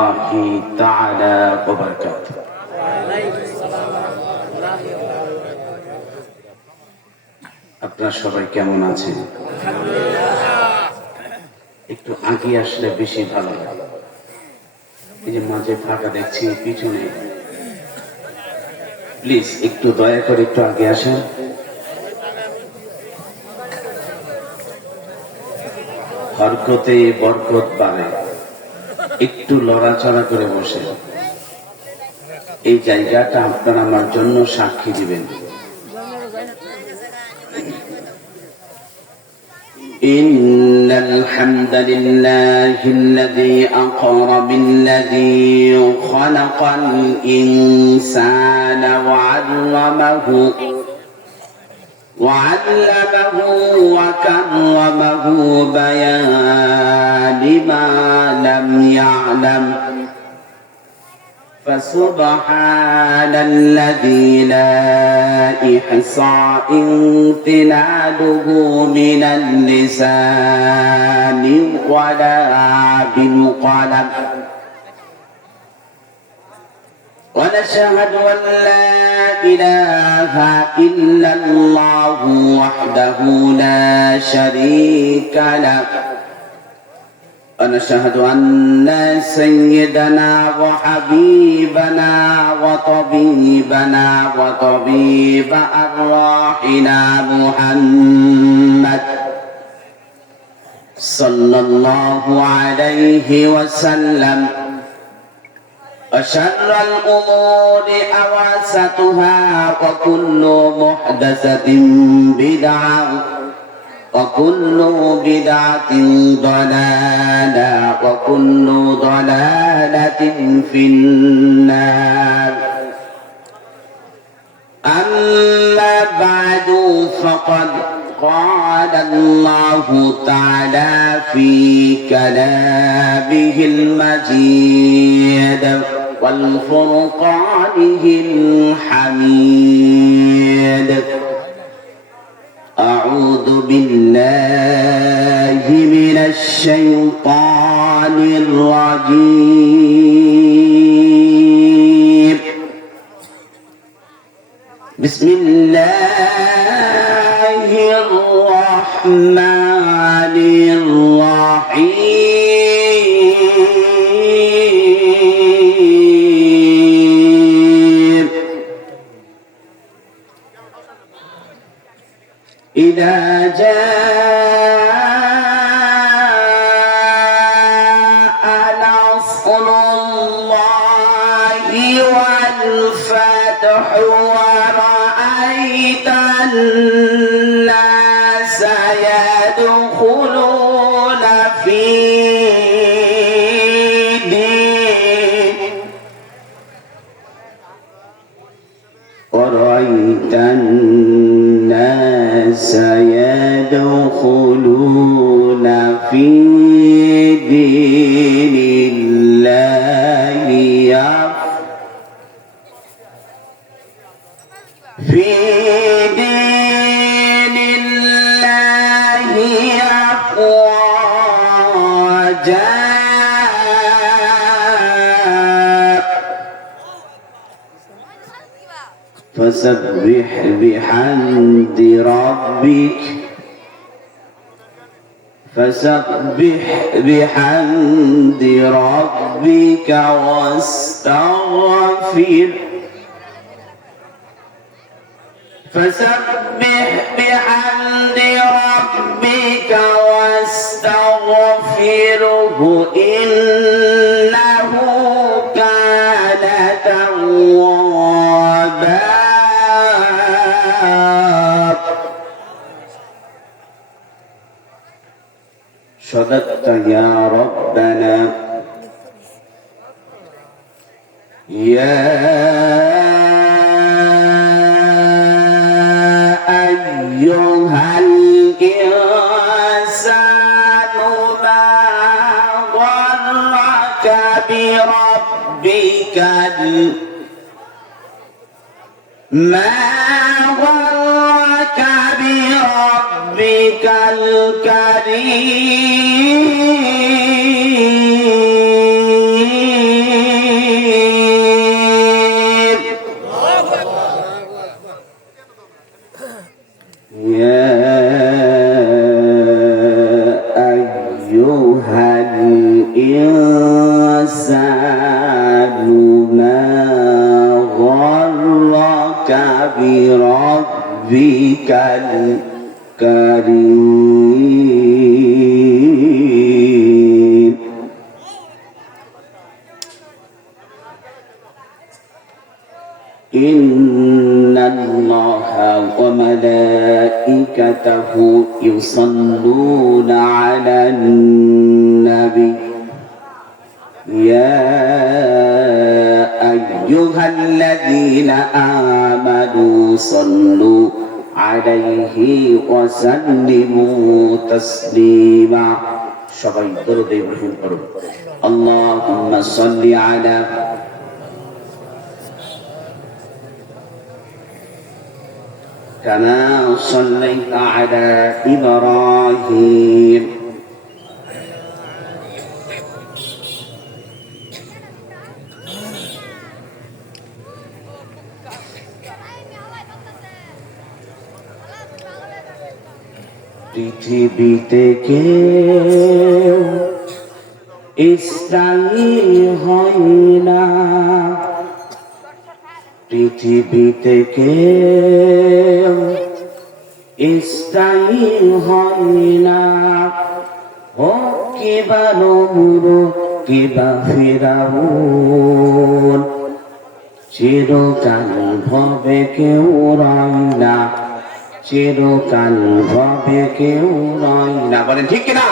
الله تعالى وبركاته. আপনারা সবাই কেমন আছেন? একটু আগে আসলে বেশি ভালো লাগে। এই যে মাঝে ফাঁকা দেখছি পিছনে, প্লিজ একটু দয়া করে একটু আগে আসেন। হরকতে বরকত পাবে, একটু লড়াচড়া করে বসে। এই জায়গাটা আপনারা আমার জন্য সাক্ষী দিবেন। إن الحمد لله الذي أقر بالذي خلق الإنسان وعلمه وكرمه بيان ما لم يعلم فسبحان الذي لا إحصى امتلاله من اللسان ولا بالقلم ونشهد أن لا إله إلا الله وحده لا شريك له ونشهد أن سيدنا وحبيبنا وطبيبنا وطبيب أرواحنا محمد صلى الله عليه وسلم وشر الأمور أواسطها وكل محدثة بدعة وكل بدعة ضلالة وكل ضلالة في النار. أما بعد فقد قال الله تعالى في كلامه المجيد والفرقانه الحميد. أعوذ بالله من الشيطان الرجيم. بسم الله الرحمن الرحيم. إذا جاء نصر الله والفتح ورأيت الناس يدخلون في ورأيت الناس يدخلون في دين الله أفواجا فسبح بحمد ربك واستغفر واستغفره إنه كان توابا. صدقت يا ربنا يا أيها الإنسان ما غرك بربك الكريم الإنسان ما غرك بربك الكريم إن الله وملائكته يصلون على النبي يا أيها الذين آمنوا صلوا عليه وسلموا تسليما সবাই দরুদ ইব্রাহিম পড়ুন اللهم صل على كما صليت على إبراهيم পৃথিবীতে কেউ স্থায়ী হয় না পৃথিবীতে কেউ স্থায়ী হয় না হোক কিবা নমরুদ কিবা ফিরাউন চিরকাল ভবে কেউ রয় না চিরকাল ভবে কেউ রয় না বলেন ঠিক কিনা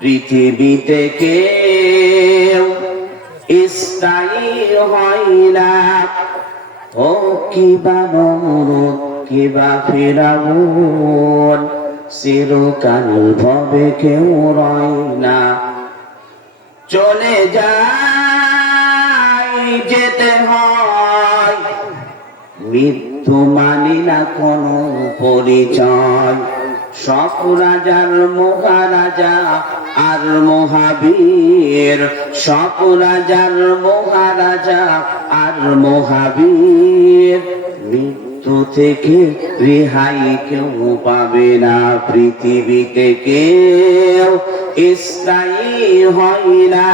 পৃথিবীতে কেউ স্থায়ী হয় না ও কিবা নমরুদ কিবা ফিরাউন চিরকাল ভবে কেউ রয় না চলে যায় যেতে হয় মৃত্যু মানি না কোনো পরিচয় সব রাজার মহারাজা আর মহাবীর সব রাজার মহারাজা আর মহাবীর মৃত্যু থেকে রেহাই কেউ পাবে না পৃথিবীতে কেউ স্থায়ী হয় না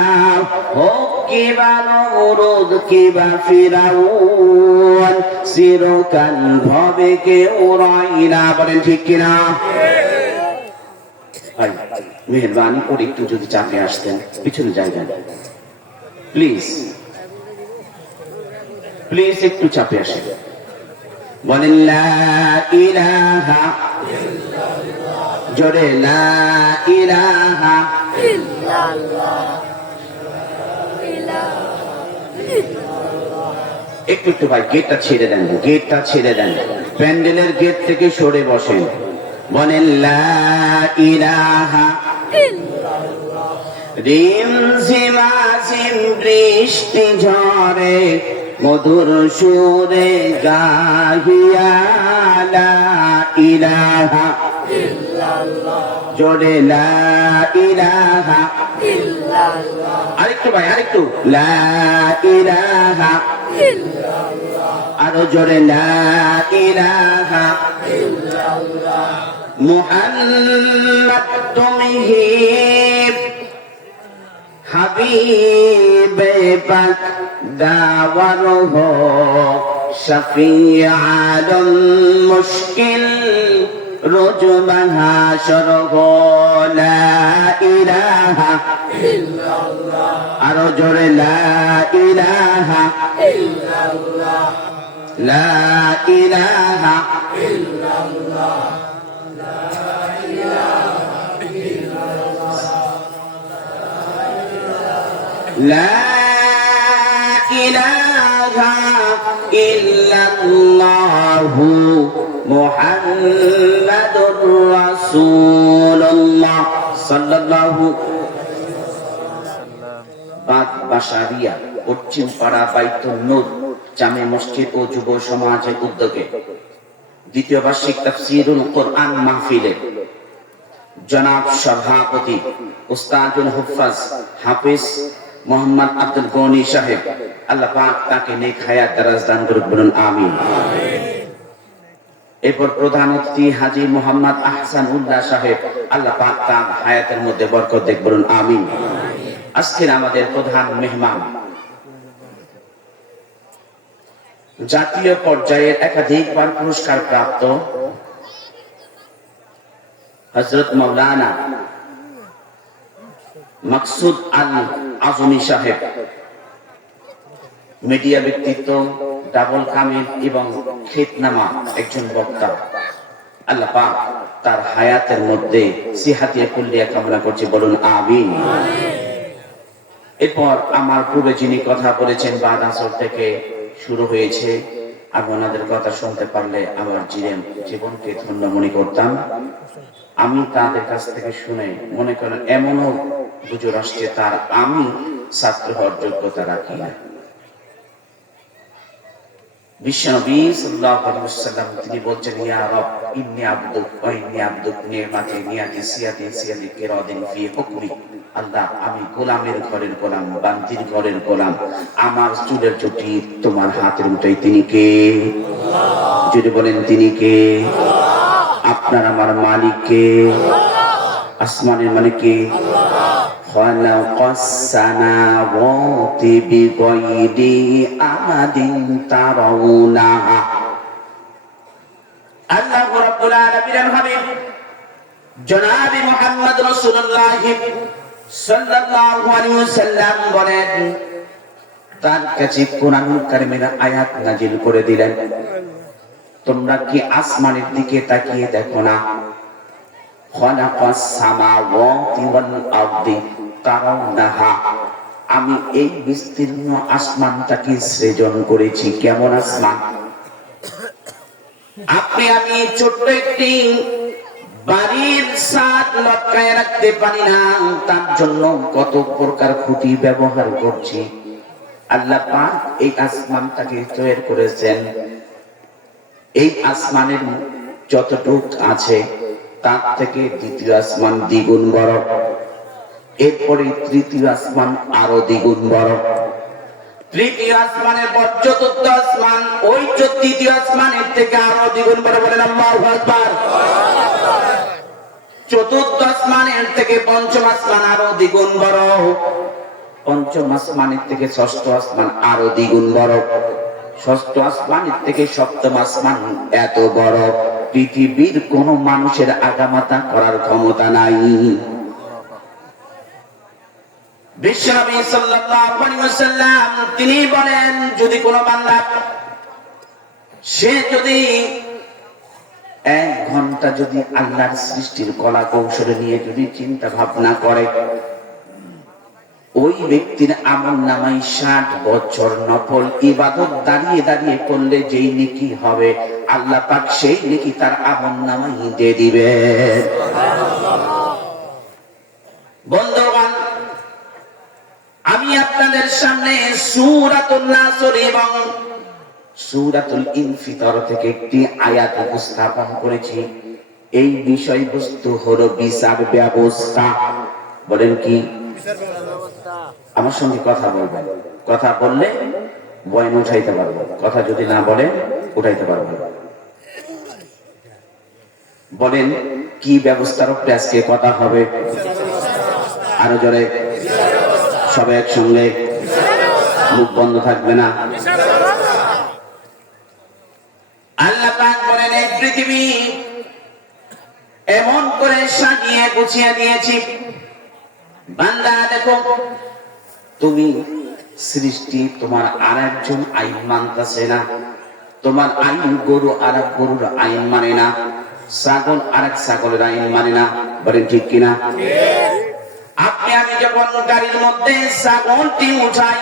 হোক কিবা নমরুদ কিবা ফিরাউন চিরকাল ভবে কেউ রয় না বলেন ঠিক কিনা মেহরবানি করে একটু যদি চাপে আসতেন পিছনে জায়গায় প্লিজ প্লিজ একটু চাপে আসেন বলেন লা ইলাহা ইল্লাল্লাহ জোরে লা ইলাহা ইল্লাল্লাহ একটু একটু ভাই গেটটা ছেড়ে দেন গেটটা ছেড়ে দেন প্যান্ডেলের গেট থেকে সরে বসেন বলেন লা ইলাহা ইল্লাল্লাহ রিমঝিম আজিম বৃষ্টি ঝরে মধুর সুরে গাহিয়া লা ইলাহা ইল্লাল্লাহ জোরে লা ইলাহা ইল্লাল্লাহ আরেকটু ভাই আরেকটু লা ইলাহা ইল্লাল্লাহ আরো জোরে লা ইলাহা ইল্লাল্লাহ মুহাম্মদ তুমিহি হাবিবে পাক দাওয়ার হো শফিআল মুশকিল রোজ মাহশর হো লা ইলাহা ইল্লাল্লাহ আরো জোরে লা ইলাহা ইল্লাল্লাহ লা ইলাহা ইল্লাল্লাহ লা ইলাহা ইল্লাল্লাহ লা ইলাহা ইল্লাল্লাহু মুহাম্মাদুর রাসূলুল্লাহ সাল্লাল্লাহু বাসারিয়া পশ্চিম পাড়া বাইতুন নূর জামে মসজিদ ও যুব সমাজের উদ্যোগে দ্বিতীয় বার্ষিক তাফসীরুল কোরআন মাহফিলে জনাব সভাপতি উস্তাদুল হুফাজ হাফিজ মোহাম্মদ আব্দুল গনি সাহেব আল্লাহ পাক তাকে নেক হায়াত দারাজ দান করুন বলুন আমিন এরপর প্রধান অতিথি হাজী মোহাম্মদ আহসান উল্লাহ সাহেব আল্লাহ পাক তার হায়াতের মধ্যে বরকত দেখ বলুন আমিন আজকের আমাদের প্রধান মেহমান জাতীয় পর্যায়ের একাধিকবার পুরস্কার প্রাপ্ত হযরত মাওলানা মাকসুদ আল আজমি সাহেব, মিডিয়া ব্যক্তিত্ব, ডাবল কামিল এবং খিতনামা একজন বক্তা। আল্লাহ পাক তার হায়াতের মধ্যে সিহাতিয়া কুল্লিয়া কামনা করছি, বলুন আমিন। এরপর আমার পূর্বে যিনি কথা বলেছেন, বাদ আসর থেকে শুরু হয়েছে, আমি ওনাদের কথা শুনতে পারলে আমার জীবনকে ধন্য মনে করতাম। আমি তাদের কাছ থেকে শুনে মনে করেন এমনও হুজুর আসছে তার আমি ছাত্র হওয়ার যোগ্যতা রাখি না। বিশ্বনবী সাল্লাল্লাহু আলাইহি ওয়াসাল্লাম তিনি বলছেন, ইয়া রব ইন্নী আবদুক ওয়া ইন্নী আবদুক নিয়ামাতি নিয়াতি সিয়াতি সিয়াতি কিরাদিন ফি হুকমি। আল্লাহ, আমি গোলামের ঘরের গোলাম, বান্দির ঘরের গোলাম, আমার চুলের চুটি তোমার হাতের মুঠোয়। তিনি কে? আল্লাহ। যদি বলেন তিনি কে? আল্লাহ। আপনার আমার মালিক কে? আল্লাহ। আসমানের মালিক কে? আল্লাহ। খালাকাস সামাওয়াতি বিগাইরি আমাদিন তারাউনাহা। আল্লাহ রাব্বুল আলামিনের হাবিব জনাব মুহাম্মদ রাসূলুল্লাহ সাল্লাল্লাহু আলাইহি ওয়াসাল্লাম বলেন, তার কাছে কোরআনুল কারীমের আয়াত নাযিল করে দিলেন, তোমরা কি আসমানের দিকে তাকিয়ে দেখো না? খালাকাস সামাওয়াতি ওয়াল আরদি তারাউনাহা, আমি এই বিস্তীর্ণ আসমানটাকে সৃজন করেছি। কেমন আসমান? আপনি আমি ছোট্ট একটি বাড়ির ছাদ লটকায় রাখতে পারি না, তার জন্য কত প্রকার খুঁটি ব্যবহার করছি। আল্লাহ পাক এই আসমানটাকে তৈরি করেছেন। এই আসমানের যতটুক আছে তার থেকে দ্বিতীয় আসমান দ্বিগুণ বড়, এরপরে তৃতীয় আসমান আরো দ্বিগুণ বড়, তৃতীয় আসমানের পর চতুর্থ আসমান, ওই তৃতীয় আসমানের থেকে আরো দ্বিগুণ বড়। বলেন আল্লাহু আকবার। চতুর্থ আসমানের থেকে পঞ্চম আসমান আরো দ্বিগুণ বড়, পঞ্চম আসমানের থেকে ষষ্ঠ আসমান আরো দ্বিগুণ বড়, ষষ্ঠ আসমানের থেকে সপ্তম আসমান এত বড় পৃথিবীর কোন মানুষের আগামাতা করার ক্ষমতা নাই। বিশ্বনবী সাল্লাল্লাহু আলাইহি ওয়াসাল্লাম তিনি বলেন, যদি কোনো বান্দা সে যদি 1 ঘন্টা যদি আল্লাহর সৃষ্টির কলা কৌশল নিয়ে যদি চিন্তা ভাবনা করে, ওই ব্যক্তির আমলনামায় 60 বছর নফল ইবাদত দাঁড়িয়ে দাঁড়িয়ে করলে যেই নেকি হবে, আল্লাহ পাক সেই নেকি তার আমলনামায় দিয়ে দিবেন। বন্ধুগণ, আমি আপনাদের সামনে সূরাতুন নাসর এবং সূরাতুল ইনফিতর থেকে একটি আয়াত উপস্থাপন করেছি। এই বিষয়বস্তু হলো বিচার ব্যবস্থা। বলেন কি? আমার সঙ্গে কথা বলবেন, কথা বললে বয়ান উঠাইতে পারবো, কথা যদি না বলেন উঠাইতে পারবো। বলেন কি ব্যবস্থার উপরে আজকে কথা হবে? আরো জোরে সবাই একসঙ্গে, মুখ বন্ধ থাকবে না। আল্লাহ পাক বলেন, এই পৃথিবী এমন করে সাজিয়ে গুছিয়ে দিয়েছি, বান্দা দেখো তুমি সৃষ্টি তোমার আরেকজন আইন মানতেছে না, তোমার আইন গরু আরেক গরুর আইন মানে না, ছাগল আরেক ছাগলের আইন মানে না। বলেন ঠিক কিনা? আপনি আমি যখন গাড়ির মধ্যে ছাগলটি উঠাই,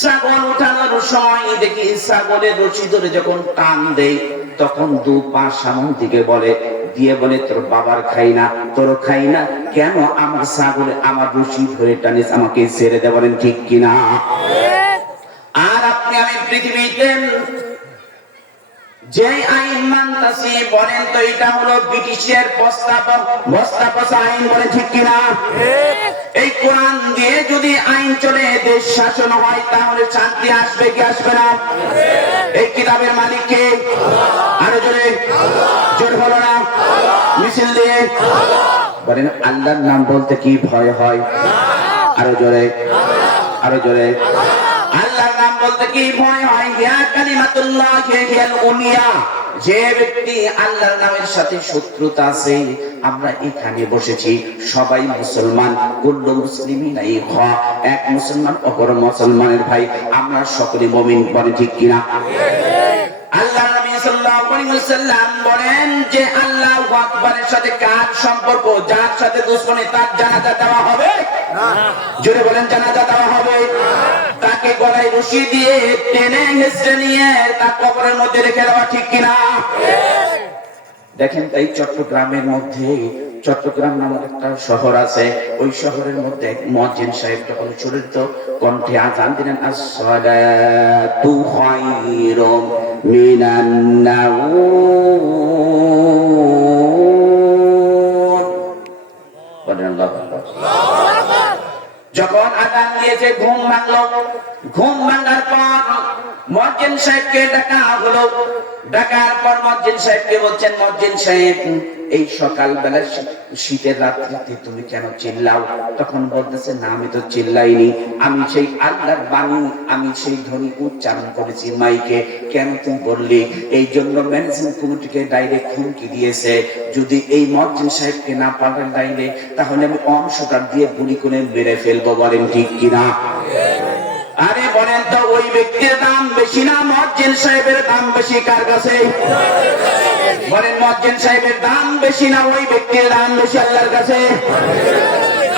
ছাগল উঠানোর সময় দেখি ছাগলের রশি ধরে যখন টান দেয়, তখন 2 পা সামনের দিকে বলে দিয়ে বলে, তোর বাবার খাই না, তোর খাই না, কেন আমার ছাগলে আমার রশি ধরে টানিস, আমাকে ছেড়ে দে। বলেন ঠিক কিনা? আর আপনি আমি পৃথিবীতে যে আইন মানতাছি, বলেন তো এটা হলো ব্রিটিশের বস্তা আইন। বলে ঠিক কিনা? এই কোরআন দিয়ে যদি আইন চলে, দেশ শাসন হয়, তাহলে শান্তি আসবে কি আসবে না? এই কিতাবের মালিক কে? আরো জোরে জোরে বলো না, মিছিল দিয়ে বলেন। আল্লাহর নাম বলতে কি ভয় হয়? আরো জোরে, আরো জোরে। আল্লাহর নাম বলতে কি ভয় হয়? ইয়া কালিমাতুল্লাহ হিয়াল উলিয়া। যে ব্যক্তি আল্লাহর নামের সাথে শত্রুতা আছে, আমরা এখানে বসেছি সবাই মুসলমান, কুল্লু মুসলিমিন ইখওয়া, এক মুসলমান অপর মুসলমানের ভাই, আমরা সকলে মুমিন, বলে ঠিক কিনা? আল্লাহ নবী সাল্লাল্লাহু আলাইহি ওয়াসাল্লাম বলেন যে আল্লাহু আকবারের সাথে কার সম্পর্ক? যার সাথে দুশমনী তার জানাজা দেওয়া হবে না। জোরে বলেন, জানাজা দেওয়া হবে না। তাকে গলায় রশি দিয়ে টেনে হেঁচড়ে নিয়ে তার কবরের মধ্যে রেখে দেওয়া, ঠিক কিনা? দেখেন, তাই চট্টগ্রামের মধ্যে, চট্টগ্রাম নামক একটা শহর আছে, ওই শহরের মধ্যে মুয়াজ্জিন সাহেব যখন সুরিত কণ্ঠে আযান দিলেন, আসসালাতু খায়রুম মিনান নাওম, বলেন আল্লাহু আকবার। যখন আযান দিয়েছে ঘুম ভাঙলো, ঘুম ভাঙার পর মুয়াজ্জিন সাহেবকে ডাকা হলো। ডাকার পর মুয়াজ্জিন সাহেবকে বলছেন, মুয়াজ্জিন সাহেব, এই সকালবেলা শীতের রাত্রিতে তুমি কেন চিল্লাও? তখন বলতেছে, না আমি তো চিল্লাইনি, আমি সেই আল্লাহর বাণী, আমি সেই ধ্বনি উচ্চারণ করেছি মাইকে। কেন তুমি বললি? এই জন্য ম্যানেজিং কমিটিকে ডাইরেক্ট হুমকি দিয়েছে, যদি এই মুয়াজ্জিন সাহেবকে না পাঠান ডাইলে, তাহলে আমি অংশটা দিয়ে গুলি করে মেরে ফেলবো, বলেন ঠিক কিনা? আরে বলেন তো, ওই ব্যক্তির দাম বেশি না মুয়াজ্জিন সাহেবের দাম বেশি? কার কাছে? বলেন, মুয়াজ্জিন সাহেবের দাম বেশি না ওই ব্যক্তির দাম বেশি আল্লাহর কাছে?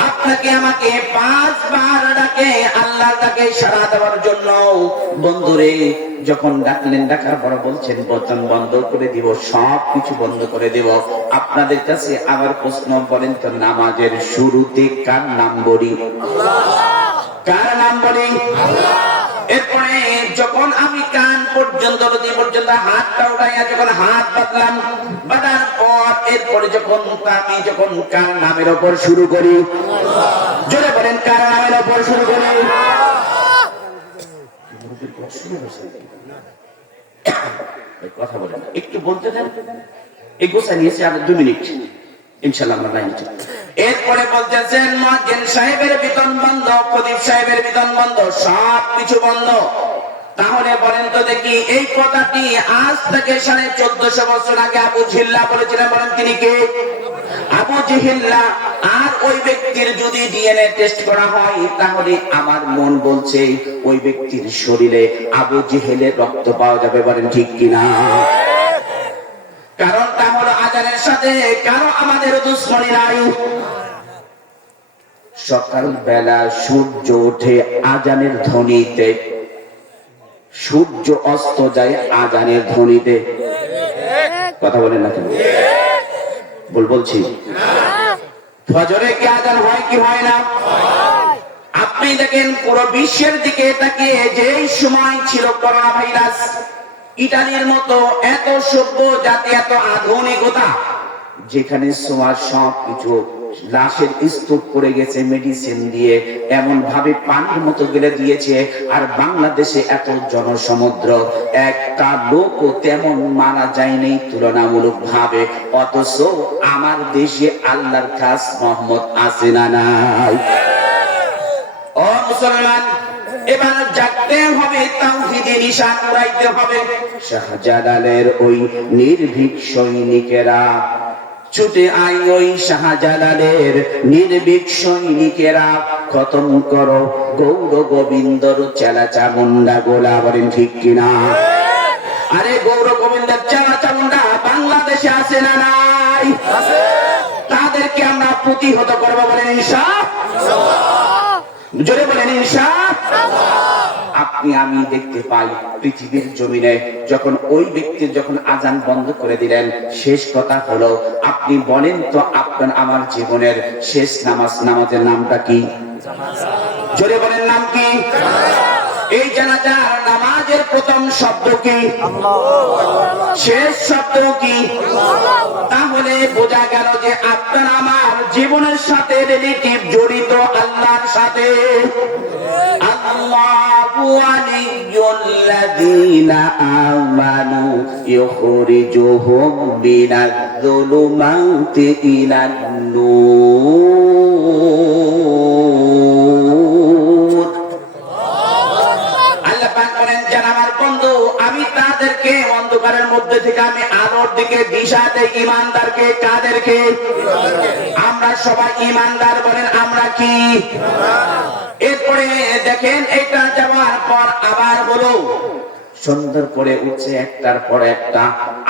আপনাকে আমাকে 5 বার ডাকে, আল্লাহর ডাকে সাড়া দেওয়ার জন্য। বন্ধুরে, যখন ডাকলেন, ডাকার পর বলছেন বচন বন্ধ করে দিব, সব কিছু বন্ধ করে দেব। আপনাদের কাছে আবার প্রশ্ন, বলেন তো, নামাজের শুরুতে কার নাম বলি? কার নাম বলি? এরপরে যখন আমি কান পর্যন্ত, নদী পর্যন্ত হাতটা উঠাইয়া যখন হাত বাঁধলাম, বাঁধার পর এরপরে যখন আমি যখন কার নামের ওপর শুরু করি, জোরে বলেন, কার নামের ওপর শুরু করি? কথা বলেন, একটু বলতে দেন। এই গোছা নিয়েছে আর 2 মিনিট, ইনশাআল্লাহ আমরা লাইনে চলব। এরপরে বলতেছেন, মুয়াজ্জিন সাহেবের বেতন বন্ধ, খতিব সাহেবের বেতন বন্ধ, সব কিছু বন্ধ। তাহলে বলেন তো দেখি, এই কথাটি আজ থেকে 1450 বছর আগে আবু জিহ্লা বলেছিলেন, বলেন তিনি কে? আবু জিহ্লা। আর ওই ব্যক্তির যদি ডিএনএ টেস্ট করা হয়, তাহলে আমার মন বলছে ওই ব্যক্তির শরীরে আবু জিহ্লের রক্ত পাওয়া যাবে, বলেন ঠিক কিনা? কারণটা হলো, আযানের সাথে কারো আমাদের দুশমনী নাই। সকালবেলা সূর্য ওঠে আযানের ধ্বনিতে, সূর্য অস্ত যায় আযানের ধ্বনিতে। কথা বলেন না কেন? বলছি, ফজরে কি আযান হয় কি হয় না? আপনি দেখেন, পুরো বিশ্বের দিকে তাকিয়ে, যেই সময় ছিল করোনা ভাইরাস, ইটালির মতো এত সভ্য জাতি, এত আধুনিকতা, যেখানে সোয়ার সব কিছু লাশের স্তূপ করে গেছে মেডিসিন দিয়ে, এমন ভাবে পানির মতো গেলে দিয়েছে। আর বাংলাদেশে এত জনসমুদ্র, একটা লোকও তেমন মারা যায়নি তুলনামূলক ভাবে, অথচ আমার দেশে আল্লাহর খাস মোহাম্মদ আছে না নাই? ও মুসলমান, এবার জাগতে হবে, তাওহীদের নিশান উড়াইতে হবে। শাহজালালের ওই নির্ভীক সৈনিকেরা ছুটে আয়, ওই শাহজালালের নির্ভীক সৈনিকেরা, খতম করো গৌর গোবিন্দর চেলা চামুন্ডা গোলা, বলেন ঠিক কিনা? আরে গৌর গোবিন্দের চেলা চামুন্ডা বাংলাদেশে আছে না নাই? তাদেরকে আমরা প্রতিহত করবো, বলেন ইনশাআল্লাহ। জোরে বলেন ইনশাআল্লাহ। আপনি আমি দেখতে পাই পৃথিবীর জমিনে, যখন ওই ব্যক্তির যখন আযান বন্ধ করে দিলেন, শেষ কথা হলো, আপনি বলেন তো, আপনার আমার জীবনের শেষ নামাজ, নামাজের নামটা কি? জোরে বলেন, নাম কি? এই জানাজার নামাজের প্রথম শব্দ কি? শেষ শব্দ কি? তাহলে বোঝা গেল যে আপনার আমার জীবনের সাথে রিলেটিভ জড়িত আল্লাহর সাথে। আল্লাহু ওয়ালিয়ুল্লাযীনা আমানু ইখরিজুহুম মিনায-যুলুমাতি ইলান-নূর নিষাদ ঈমানদারকে, কাদেরকে? আমরা সবাই ঈমানদার, বলেন আমরা কি? এরপরে দেখেন এটা যাওয়ার পর আবার বলো সুন্দর করে উঠছে একটার পর একটা।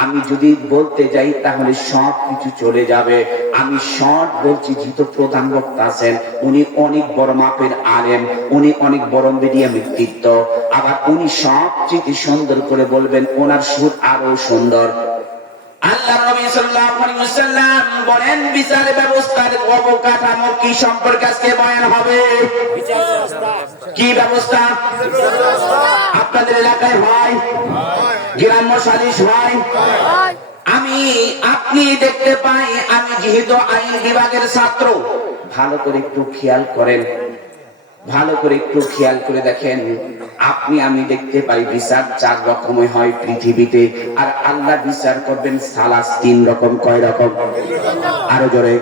আমি যদি বলতে যাই তাহলে সব কিছু চলে যাবে। আমি শর্ট বলছি, যেহেতু প্রধান বক্তা আছেন, উনি অনেক বড় মাপের আলেম, উনি অনেক বড় মিডিয়া ব্যক্তিত্ব, আবার উনি সবচেয়ে সুন্দর করে বলবেন, ওনার সুর আরো সুন্দর। আল্লাহ নবী সাল্লাল্লাহু আলাইহি ওয়াসাল্লাম বলেন বিচার ব্যবস্থার অবকাঠামো কি সম্পর্কে আজকে বয়ান হবে। বিচার ব্যবস্থা কি ব্যবস্থা আপনাদের এলাকায় হয়? গ্রাম্য সালিশ হয়? আমি আপনি দেখতে পাই, আমি যেহেতু আইন বিভাগের ছাত্র, ভালো করে একটু খেয়াল করেন, ভালো করে একটু খেয়াল করে দেখেন, আপনি আমি দেখতে পাই বিচার 4 রকমের হয় পৃথিবীতে, আর আল্লাহ বিচার করবেন সালাস 3 রকম। কয় রকম? আরো জোরে,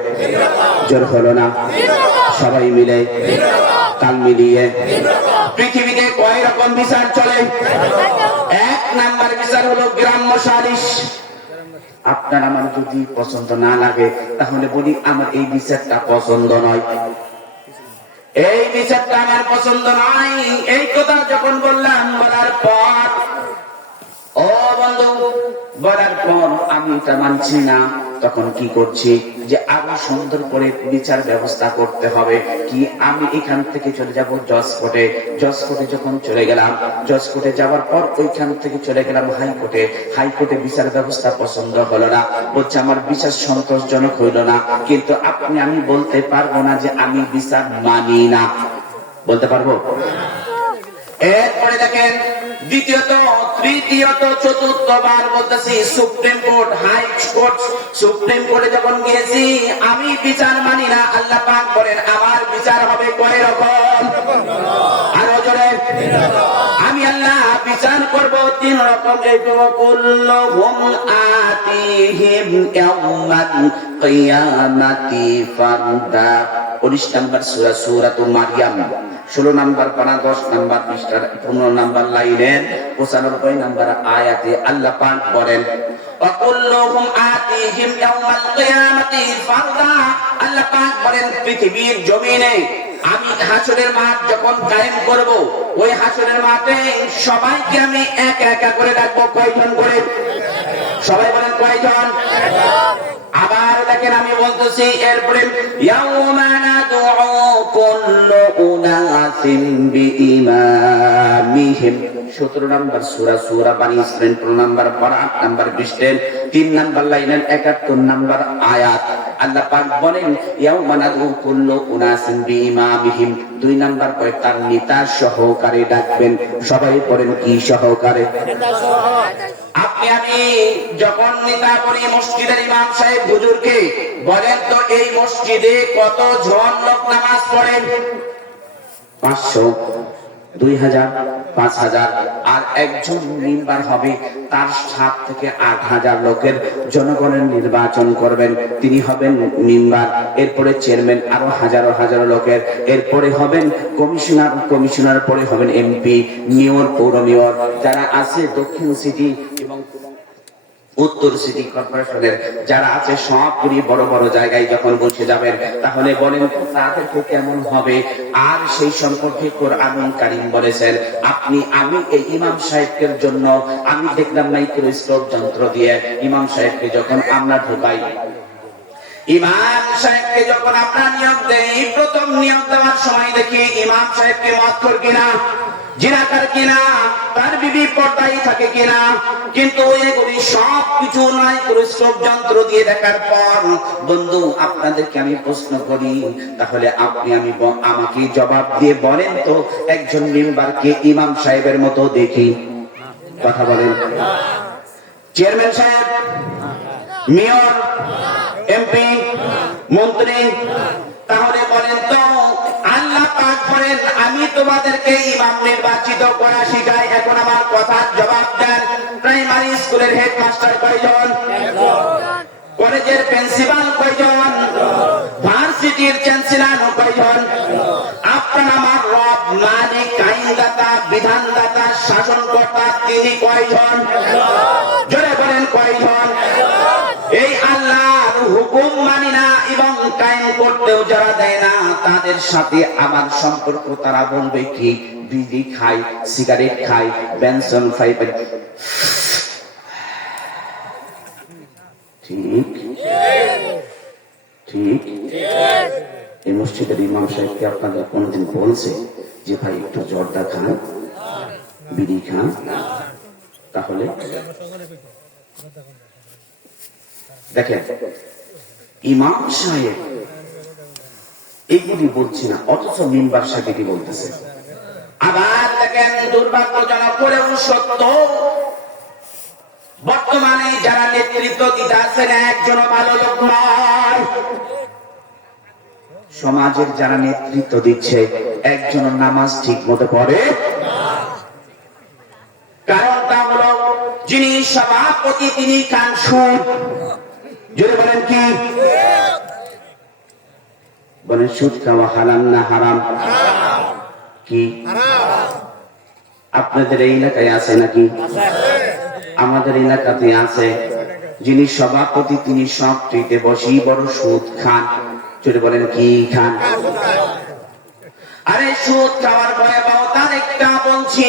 জোর হলো না, সবাই মিলে কাল মিলিয়ে। পৃথিবীতে কয় রকম বিচার চলে? 1 নাম্বার বিচার হলো গ্রাম্য সালিশ। আপনার আমার যদি পছন্দ না লাগে তাহলে বলি আমার এই বিচারটা পছন্দ নয়, এই বিচারটা আমার পছন্দ নয়। এই কথা যখন বললাম, বলার পর ও বন্ধু, বলার পর আমি এটা মানছি না, তখন কি করছি যে আরো সুন্দর করে বিচার ব্যবস্থা করতে হবে। কি আমি এখান থেকে চলে যাব জজ কোর্টে, জজ কোর্টে যখন চলে গেলাম, জজ কোর্টে যাওয়ার পর ওইখান থেকে চলে গেলাম হাইকোর্টে, হাইকোর্টে বিচার ব্যবস্থা পছন্দ হলো না, বলছে আমার বিচার সন্তোষজনক হইল না। কিন্তু আপনি আমি বলতে পারবো না যে আমি বিচার মানি না, বলতে পারবো? এরপরে দেখেন দ্বিতীয়ত, তৃতীয়ত, চতুর্থবার বলতেছি supreme court, high court. Supreme কোর্টে যখন গিয়েছি, আমি বিচার মানি না, আল্লাহ পাক বলেন আমার বিচার হবে কয় রকম? আরো জোরে, আমি আল্লাহ বিচার করব 3 রকম। কুল্লুহুম আতিহিম ইয়াওমাল কিয়ামাতি ফারদা। 19 নম্বর সূরা, সূরাতুল মারইয়াম, 16 নম্বর পারা, 10 নম্বর পৃষ্ঠার 15 নম্বর লাইনের 95 নম্বর আয়াতে আল্লাহ পাক বলেন ওয়াকুল্লুহুম আতিহিম ইয়াওমাল কিয়ামাতি ফারদা। আল্লাহ পাক বলেন পৃথিবীর জমিনে আমি হাসরের মাঠ যখন কায়েম করব, ওই হাসরের মাঠে সবাইকে আমি একা একা করে ডাকবো। কয়জন করে? সবাই বলেন কয়জন? আবার দেখেন আমি বলতেছি, এরপরে ইয়াউমা নাদউ কুল্লু উনাসিন বিইমামিহিম, 17 নম্বর সূরা, সূরা বানী ইসরাঈল, 15 নম্বর পারা, 8 নম্বর পৃষ্ঠার 3 নম্বর লাইনের 71 নম্বর আয়াত। আল্লাহ পাক বলেন ইয়াউমা নাদউ কুল্লু উনাসিন বিইমামিহিম, 2 নম্বর পয়েন্ট, তার নেতা সহকারে ডাকবেন। সবাই পড়েন কি সহকারে? আপনি আমি যখন নেতা বলি মসজিদের ইমাম সাহেব হুজুরকে, বলেন তো এই মসজিদে কতজন লোক নামাজ পড়েন? 500, 2000, 5000। আর একজন মেম্বার হবে, তার 7 থেকে 8000 লোকের জনগণের নির্বাচন করবেন, তিনি হবেন মেম্বার। এরপরে চেয়ারম্যান, আরো হাজারো হাজারো লোকের। এরপরে হবেন কমিশনার, কমিশনার পরে হবেন এমপি, মেয়র, পৌর মেয়র, যারা আছে দক্ষিণ সিটি এবং উত্তর সিটি কর্পোরেশনের যারা আছে সবগুলি বড় বড় জায়গায় যখন বসে যাবেন, তাহলে বলেন তাদেরকে কেমন হবে? আর সেই সম্পর্কে কোরআনুল কারীম বলেছেন, আপনি আমি এই ইমাম সাহেবের জন্য আমি দেখলাম মাইক্রোস্কোপ যন্ত্র দিয়ে ইমাম সাহেবকে যখন আমরা ঢোকাই, ইমাম সাহেবকে যখন আমরা নিয়োগ দেই, প্রথম নিয়োগ দেওয়ার সময় দেখি ইমাম সাহেবকে মদখোর কিনা, জিনাকার কিনা, তার বিবি পর্দায় থাকে কিনা। কিন্তু এগুলি সব কিছু মাইক্রোস্কোপ যন্ত্র দিয়ে দেখার পর, বন্ধু আপনাদেরকে আমি প্রশ্ন করি, তাহলে আপনি আমি আমাকে জবাব দিয়ে বলেন তো একজন মেম্বারকে ইমাম সাহেবের মতো দেখি? কথা বলেন। চেয়ারম্যান সাহেব, মেয়র, এমপি, মন্ত্রী, তাহলে বলেন তো আল্লাহ পাক বলেন আমি তোমাদেরকে ইমাম নির্বাচিত করা শিখাই। এখন আমার কথার জবাব দেন, প্রাইমারি স্কুলের হেডমাস্টার কয়জন? কলেজের প্রিন্সিপাল কয়জন? ভার্সিটির চ্যান্সেলর কয়জন? আপনার আমার রব, মালিক, আইনদাতা, বিধানদাতা, শাসনকর্তা, তিনি কয়জন? জোরে বলেন কয়জন? তাদের সাথে আমার সম্পর্ক তারা বলবে কি বিড়ি খাই, সিগারেট খাই, বেনসন ফাইবার। ঠিক ঠিক এই মসজিদের ইমাম সাহেবকে আপনাদের কোনদিন বলছে যে ভাই একটু জর্দা খান, বিড়ি খান? তাহলে দেখেন ইমাম সাহেব এইগুলি বলছি না, অথচ মিম্বার সাহেব এটি বলতেছে। আবার দেখেন দুর্ভাগ্যজনক করেও সত্য, বর্তমানে যারা নেতৃত্ব দিতে আছেন একজনও ভালো লোক নয়। সমাজের যারা নেতৃত্ব দিচ্ছে একজন নামাজ ঠিক মতো পড়ে। কারণটা হলো যিনি সভাপতি তিনি খান সুদ। জোরে বলেন কি? বলেন সুদ খাওয়া হারাম না হারাম? কি আপনাদের এই এলাকায় আছে নাকি? আমাদের এলাকাতে আছে। যিনি সভাপতি তিনি সব ট্রিতে বসি বড় সুদ খান। চলে বলেন কি খান? আরে সুদ খাওয়ার ভয়াবহতার একটা বলছি।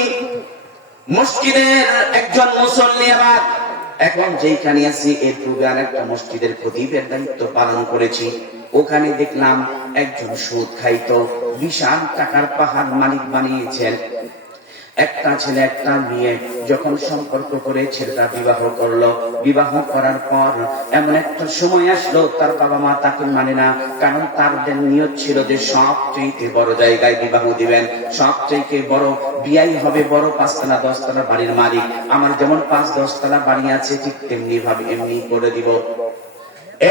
মসজিদের একজন মুসল্লি, আবার এখন যেখানে আছি এর পূর্বে আরেকটা মসজিদের খতিবের দায়িত্ব পালন করেছি, ওখানে দেখলাম একজন সুদ খাইতো, বিশাল টাকার পাহাড় মালিক বানিয়েছেন। একটা ছেলে একটা মেয়ে যখন সম্পর্ক করে ছেলেটা বিবাহ করলো, বিবাহ করার পর এমন একটা সময় আসলো তার বাবা মা তাকে মানে না। কারণ তাদের নিয়ত ছিল যে সবচেয়ে বড় জায়গায় বিবাহ দিবেন, সবচেয়ে বড় বিয়াই হবে, বড় 5তলা 10তলা বাড়ির মালিক। আমার যেমন 5-10 তলা বাড়ি আছে ঠিক তেমনি ভাবে এমনি করে দিব।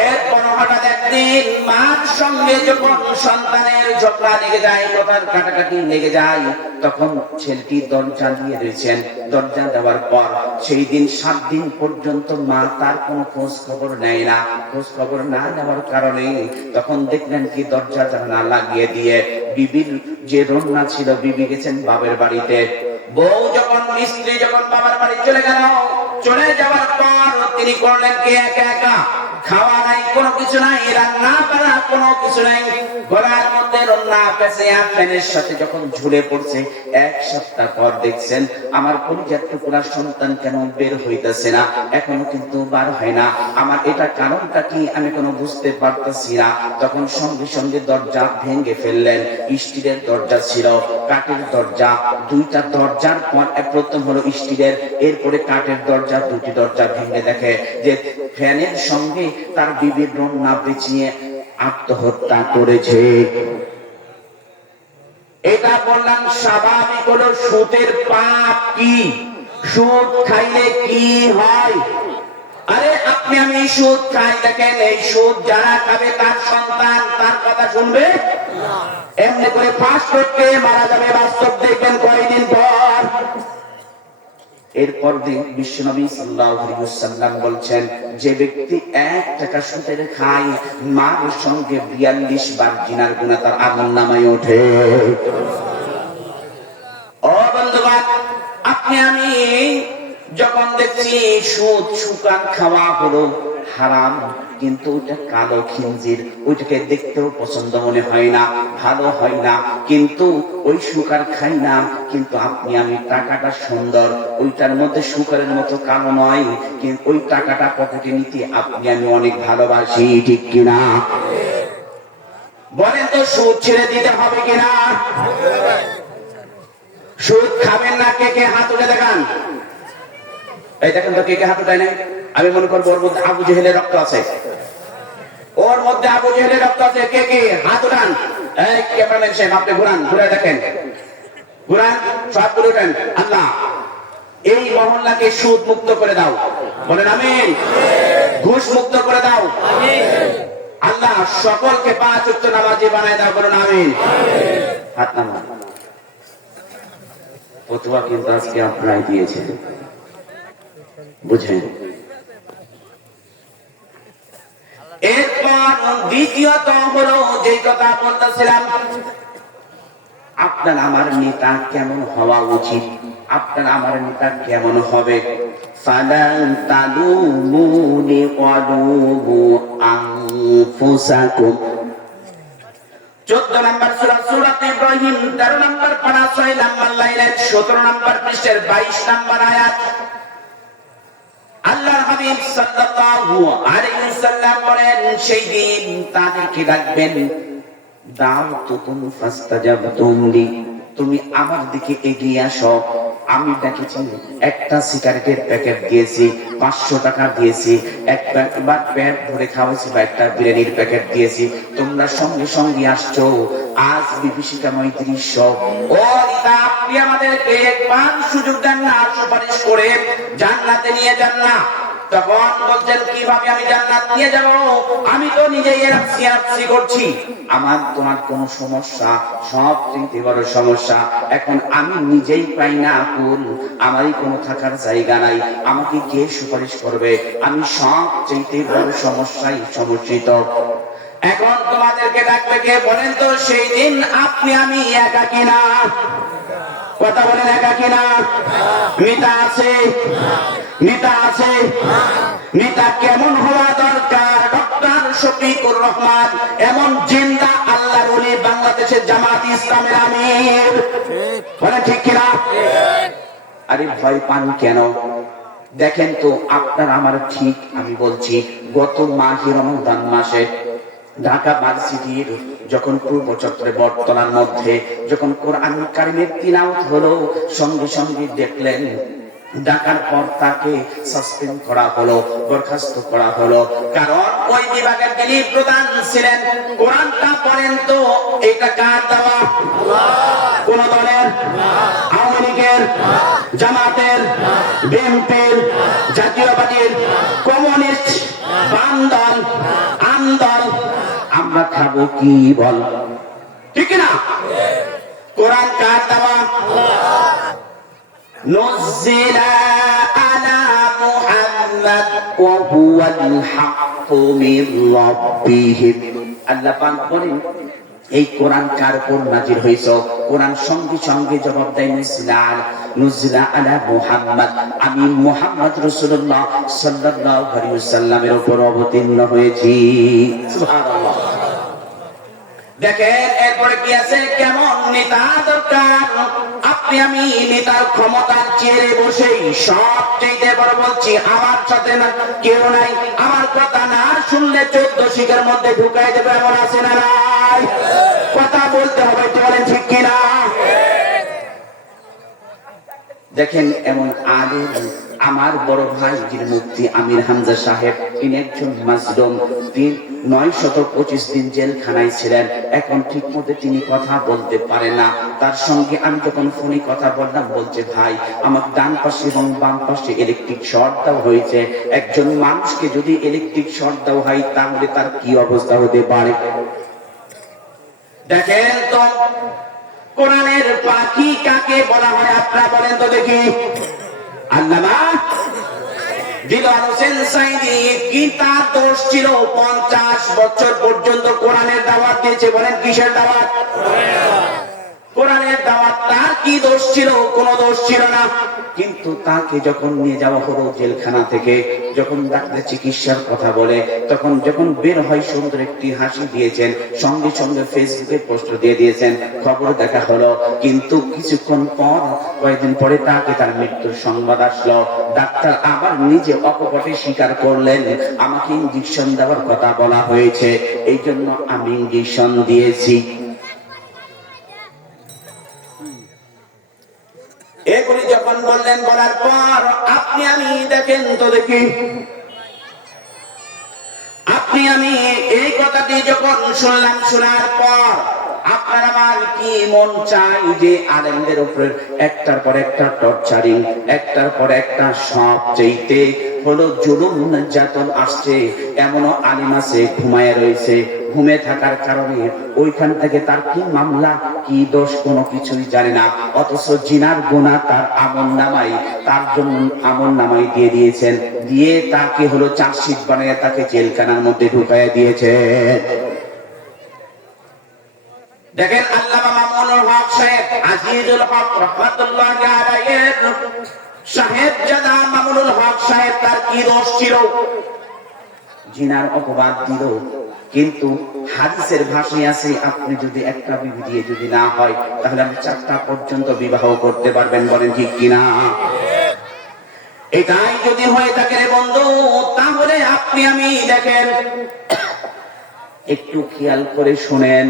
এরপর হঠাৎ একদিন মার সঙ্গে যখন সন্তানের ঝগড়া লেগে যায়, কথার কাটাকাটি লেগে যায়, তখন ছেলেটি দরজা দিয়ে রয়েছেন। দরজা দেওয়ার পর সেই দিন 7 দিন পর্যন্ত মা তার কোনো খোঁজ খবর নেয় না। খোঁজ খবর না নেওয়ার কারণে তখন দেখলেন কি দরজা জানালা লাগিয়ে দিয়ে বিবির যে রন্না ছিল, বিবি গেছেন বাবার বাড়িতে। বউ যখন মিস্ত্রি যখন বাবার বাড়ি চলে গেল, চলে যাওয়ার পর তিনি করলেন কি একা একা, খাওয়া নাই, কোনো কিছু নাই, রান্না করা কোনো কিছু নাই। গলার মধ্যে রান্না পেছে ফ্যানের সাথে যখন ঝুলে পড়ছে, 1 সপ্তাহ পর দেখছেন আমার পরিজাত টুকরা সন্তান কেন বের হইতেছে না, এখনো কিন্তু বার হয় না। আমার এটা কারণটা কি আমি কোনো বুঝতে পারতেছি না। তখন সঙ্গে সঙ্গে দরজা ভেঙে ফেললেন। স্টিলের দরজা ছিল, কাঠের দরজা, 2টা দরজার পর প্রথম হলো স্টিলের, এরপরে কাঠের দরজা, 2টি দরজা ভেঙে দেখে যে ফ্যানের সঙ্গে তার বিবির রন্না পেঁচিয়ে আত্মহত্যা করেছে। এটা বললাম স্বাভাবিক হলো। সুদের পাপ কি? সুদ খাইলে কি হয়? আরে আপনি আমি সুদ খাই, দেখেন এই সুদ যারা খাবে তার সন্তান তার কথা শুনবে? এমনি করে ফাঁস করতে মারা যাবে। বাস্তব দেখবেন কয়েকদিন পর। এরপর দিন বিশ্বনবী সাল্লাল্লাহু আলাইহি ওয়াসাল্লাম বলছেন, যে ব্যক্তি 1 টাকা সুদের খায় মার সঙ্গে 42 বার জিনার গুনাহ তার আমলনামায় ওঠে। ও বন্ধুগণ, আপনি আমি যখন দেখছি সুদ সুকান খাওয়া হলো হারাম, কিন্তু ওটা কালো খিঞ্জির, ওইটাকে দেখতেও পছন্দ মনে হয় না, ভালো হয় না, কিন্তু ওই সুকার খাই না। কিন্তু আপনি আমি টাকাটা সুন্দর, ওইটার মধ্যে সুকারের মতো কালো নয়, কিন্তু ওই টাকাটা পকেটে নিতে আপনি আমি অনেক ভালোবাসি, ঠিক কিনা? বলেন তো সুদ ছেড়ে দিতে হবে কিনা? সুদ খাবেন না কে কে হাত তুলে দেখান। এই দেখেন তো কে কে হাত উঠায় নাই। আমি মনে করবো ওর মধ্যে আবু জেহেলের রক্ত আছে, ওর মধ্যে আবু জেহেলের রক্ত আছে। কে কে হাত উঠান। এই ক্যামেরাম্যান সাহেব আপনি ঘুরান, ঘুরে দেখেন, ঘুরান, সব ঘুরে উঠেন। আল্লাহ এই মহল্লাকে সুদ মুক্ত করে দাও, বলেন আমিন। ঘুষ মুক্ত করে দাও, আল্লাহ সকলকে 5 ওয়াক্ত নামাজি বানায় দাও, বলেন আমিন। হাত নামান। ফতোয়া কিন্তু আজকে আপনারাই দিয়েছেন, বুঝেন। এরপর দ্বিতীয়ত হলো যে কথা বলতেছিলাম, আপনার আমার নেতা কেমন হওয়া উচিত, আপনার আমার নেতা কেমন হবে। ফালান তালুমুনি ওয়ালুমু আনফুসাকুম। 14 নম্বর সূরা ইব্রাহিম 13 নম্বর পারা 6 নম্বর লাইনের 17 নম্বর পৃষ্ঠার 22 নম্বর আয়াত। আল্লাহর হাবিব সাল্লাল্লাহু আলাইহি ওয়াসাল্লাম বলেন, সেই দিন তাদেরকে ডাকবেন, দাউতুকুম ফাস্তাজাবতুম লি, তুমি আমার দিকে এগিয়ে আসো। আমি দেখেছি একটা সিগারেটের প্যাকেট দিয়েছি, 500 টাকা দিয়েছি, একবার পেট ভরে খাওয়াছি, বা একটা বিরিয়ানির প্যাকেট দিয়েছি, তোমরা সঙ্গে সঙ্গে আসছো। আজ বিভীষিকাময় দৃশ্য। ও নেতা, আপনি আমাদেরকে একবার সুযোগ দেন না, সুপারিশ করে জান্নাতে নিয়ে যান না। তখন বলছেন, কিভাবে আমি জান্নাত নিয়ে যাব? আমি তো নিজেই এরাফসি করছি। আমার তোমার কোন সমস্যা, সব চিনতে বড় সমস্যা। এখন আমি নিজেই পাই না কুল, আমারই কোনো থাকার জায়গা নাই, আমাকে কে সুপারিশ করবে? আমি সব চিনতে বড় সমস্যায় সমস্যিত। এখন তোমাদেরকে ডাকবে কে বলেন তো? সেই দিন আপনি আমি একা কিনা? কথা বলেন, একা কিনা? নেতা আছে, নেতা আছে। নেতা কেমন হওয়া দরকার? ডক্টর শফিকুর রহমান এমন জিন্দা আল্লাহর ওলি, বাংলাদেশের জামাত ইসলামের আমির। বলে ঠিক কিনা? আরে ভয় পান কেন? দেখেন তো, আপনার আমার ঠিক আমি বলছি, গত মাহে রমজান মাসে ঢাকা ভার্সিটির যখন পূর্ব চত্বরে বটতলার মধ্যে যখন কোরআন কারিমের তিলাওয়াত হলো, সঙ্গে সঙ্গে দেখলেন ডাকার পর তাকে সাসপেন্ড করা হলো, বরখাস্ত করা হলো। কারণ ওই বিভাগের যিনি প্রধান ছিলেন, কোরআনটা পড়েন তো এটা কার দেওয়া? কোন দলের? আওয়ামী লীগের, জামাতের, বিএনপির, জাতীয়বাদীর, কমিউনিস্ট, বাম দল, আম দল। আমরা খাবো কি বল? ঠিক না? কোরআন কার দেওয়া? نزل على محمد وهو الحق من ربهم। আল্লাহ পাক বলেন, এই কোরআন কার উপর নাজিল হয়েছে? কোরআন সঙ্গে সঙ্গে জবাব দেয়, নুজিলা আলা মুহাম্মদ, আমি মুহাম্মদ রাসূলুল্লাহ সাল্লাল্লাহু আলাইহি ওয়াসাল্লামের উপর অবতীর্ণ হয়েছি। সুবহানাল্লাহ। দেখেন এরপরে কি আছে? কেমন নেতা দরকার? আপনি আমি নেতার ক্ষমতার চেয়ারে বসেই সব চাইতে বড় বলছি, আমার সাথে না কেউ নাই, আমার কথা না শুনলে 14 শিখের মধ্যে ঢুকাই দেবে, এমন আছে না নাই? কথা বলতে হবে, বলেন ঠিক কিনা? দেখেন এমন আলেম, আমার বড় ভাই যিনি মুফতি আমির হামজা সাহেব, তিনি একজন মাজলুম, 925 দিন জেলখানায় ছিলেন। এখন ঠিক মতো তিনি কথা বলতে পারে না। তার সঙ্গে আমি যখন ফোনে কথা বললাম, বলছে, ভাই আমার ডান পাশে এবং বাম পাশে ইলেকট্রিক শর্ট দেওয়া হয়েছে। একজন মানুষকে যদি ইলেকট্রিক শর্ট দেওয়া হয়, তাহলে তার কি অবস্থা হতে পারে? দেখেন তো, কোরআনের পাখি কাকে বলা হয় আপনারা বলেন তো দেখি? আল্লামা দিলওয়ার হোসেন সাইদি, কি তার দোষ ছিল? 50 বছর পর্যন্ত কোরআনের দাওয়াত দিয়েছে। বলেন কিসের দাওয়াত? কোরআনের দাওয়াত। তার কি দোষ ছিল? কোনো দোষ ছিল না। কিন্তু তাকে যখন নিয়ে যাওয়া হলো জেলখানা থেকে, যখন ডাক্তার চিকিৎসার কথা বলে, তখন যখন বের হয় সুন্দর একটি হাসি দিয়েছেন, সঙ্গে সঙ্গে ফেসবুকে পোস্ট দিয়ে দিয়েছেন, খবর দেখা হলো। কিন্তু কিছুক্ষণ পর, কয়েকদিন পরে তাকে তার মৃত্যুর সংবাদ আসলো। ডাক্তার আবার নিজে অকপটে স্বীকার করলেন, আমাকে ইঞ্জেকশন দেওয়ার কথা বলা হয়েছে, এই জন্য আমি ইঞ্জেকশন দিয়েছি। এগুলি যখন বললেন, বলার পর আপনি আমি দেখেন তো দেখি, আপনি আমি এই কথাটি যখন শুনলাম, শোনার পর আপনার আমার কি মন চাই যে আলেমদের উপরে একটার পর একটা টর্চারিং, একটার পর একটা সব চাইতে হলো জুলুম নির্যাতন আসছে। এমনও আলিম আছে ঘুমায় রয়েছে, ঘুমে থাকার কারণে ওইখান থেকে তার কি মামলা, কি দোষ, কোনো কিছুই জানে না, অথচ জিনার গুনাহ তার আমলনামায়, তার জন্য আমলনামায় দিয়ে দিয়েছেন, দিয়ে তাকে হলো চার্জশিট বানিয়ে তাকে জেলখানার মধ্যে ঢুকাইয়া দিয়েছে। দেখেন আল্লামা মামুনুল হক সাহেব, আজিজুল হক রাহমাতুল্লাহি আলাইহির সাহেবজাদা মামুনুল হক সাহেব, তার কি দোষ ছিল? জিনার অপবাদ দিল, কিন্তু হাদিসের ভাষায় আছে আপনি যদি একটা বিবি দিয়ে যদি না হয় তাহলে আপনি 4টা পর্যন্ত বিবাহ করতে পারবেন, বলেন ঠিক কিনা? এটাই যদি হয়ে থাকে রে বন্ধু, তাহলে আপনি আমি দেখেন, একটু খেয়াল করে শুনেন,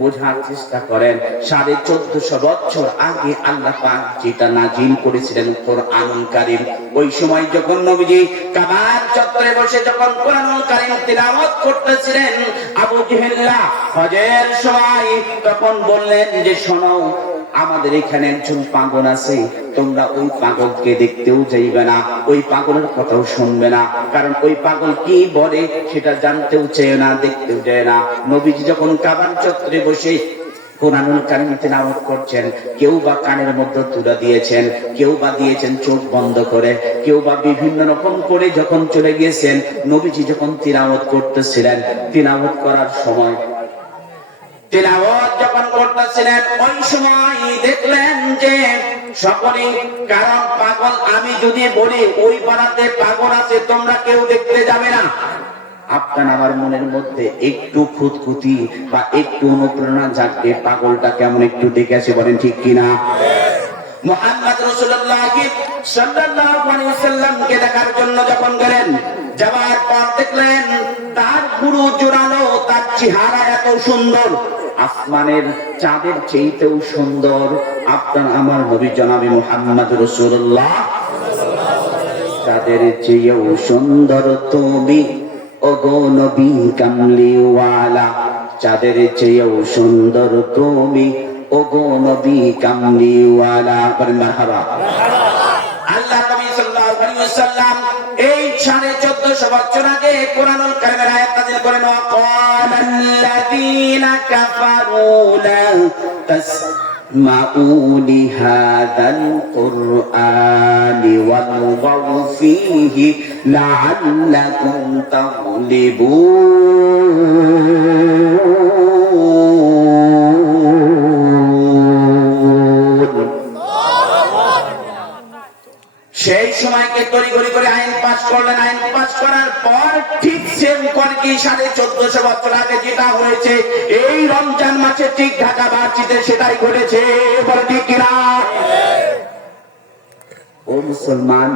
বোঝার চেষ্টা করেন। 1450 বছর আগে আল্লাহ পাক যেটা নাজিল করেছিলেন কোরআনুল কারীম, ওই সময় যখন নবীজি কাবার চত্বরে বসে যখন কোরআনুল কারীম তিলাওয়াত করতেছিলেন, আবু জেহেল হজের সময় তখন বললেন যে শোনো, আমাদের এখানে একজন পাগল আছে, তোমরা ওই পাগলকে দেখতেও যাইবে না, ওই পাগলের কথাও শুনবে না, কারণ ওই পাগল কি বলে সেটা জানতেও চায় না, দেখতেও যায় না। নবীজি যখন কাবার চত্বরে বসে কোরআনুল কারীম তিলাওয়াত করছেন, কেউ বা কানের মধ্যে তুলে দিয়েছেন, কেউ বা দিয়েছেন চোখ বন্ধ করে, কেউ বা বিভিন্ন রকম করে যখন চলে গিয়েছেন। নবীজি যখন তিলাওয়াত করতেছিলেন, তিলাওয়াত করার সময় তিলাওয়াত যখন করতেছিলেন, ওই সময় দেখলেন যে সকলেই, কারণ পাগল, আমি যদি বলি ওই পাড়াতে পাগল আছে, তোমরা কেউ দেখতে যাবে না, আপনার আমার মনের মধ্যে একটু খুঁতখুঁতি বা একটু অনুপ্রেরণা জাগবে, পাগলটা কেমন একটু দেখে আসে, বলেন ঠিক কিনা? মুহাম্মদ রাসূলুল্লাহ সাল্লাল্লাহু আলাইহি ওয়াসাল্লামকে দেখার জন্য যখন গেলেন, যাওয়ার পর দেখলেন তার পুরো জোড়ানো, তার চেহারা এত সুন্দর, আসমানের চাঁদের চেয়েও সুন্দর। আপনার আমার নবী জনাবে মুহাম্মদ রাসূলুল্লাহ, চাঁদের চেয়েও সুন্দর তুমি ওগো নবী কামলিওয়ালা, চাঁদের চেয়েও সুন্দর তুমি ওগো নবী কামলিওয়ালা, বলেন মারহাবা। আল্লাহ নবী সাল্লাল্লাহু আলাইহি ওয়াসাল্লাম এই 1450 বছর আগে কোরআনুল কারীমের আয়াত নাযিল করেন, ওয়াকালাল্লাযীনা কাফারু লা তাসমাউ লিহাযাল কুরআনি ওয়ালগাউ ফীহি লাআল্লাকুম তাগলিবুন। সেই সময়কে তড়িঘড়ি করে আইন পাস করলেন। আইন পাস করার পর ঠিক সেম করে কি 1450 বছর আগে যেটা হয়েছে এই রমজান মাসে ঠিক ঢাকা ভার্সিটিতে সেটাই ঘটেছে, বলে ঠিক কিনা? ও মুসলমান,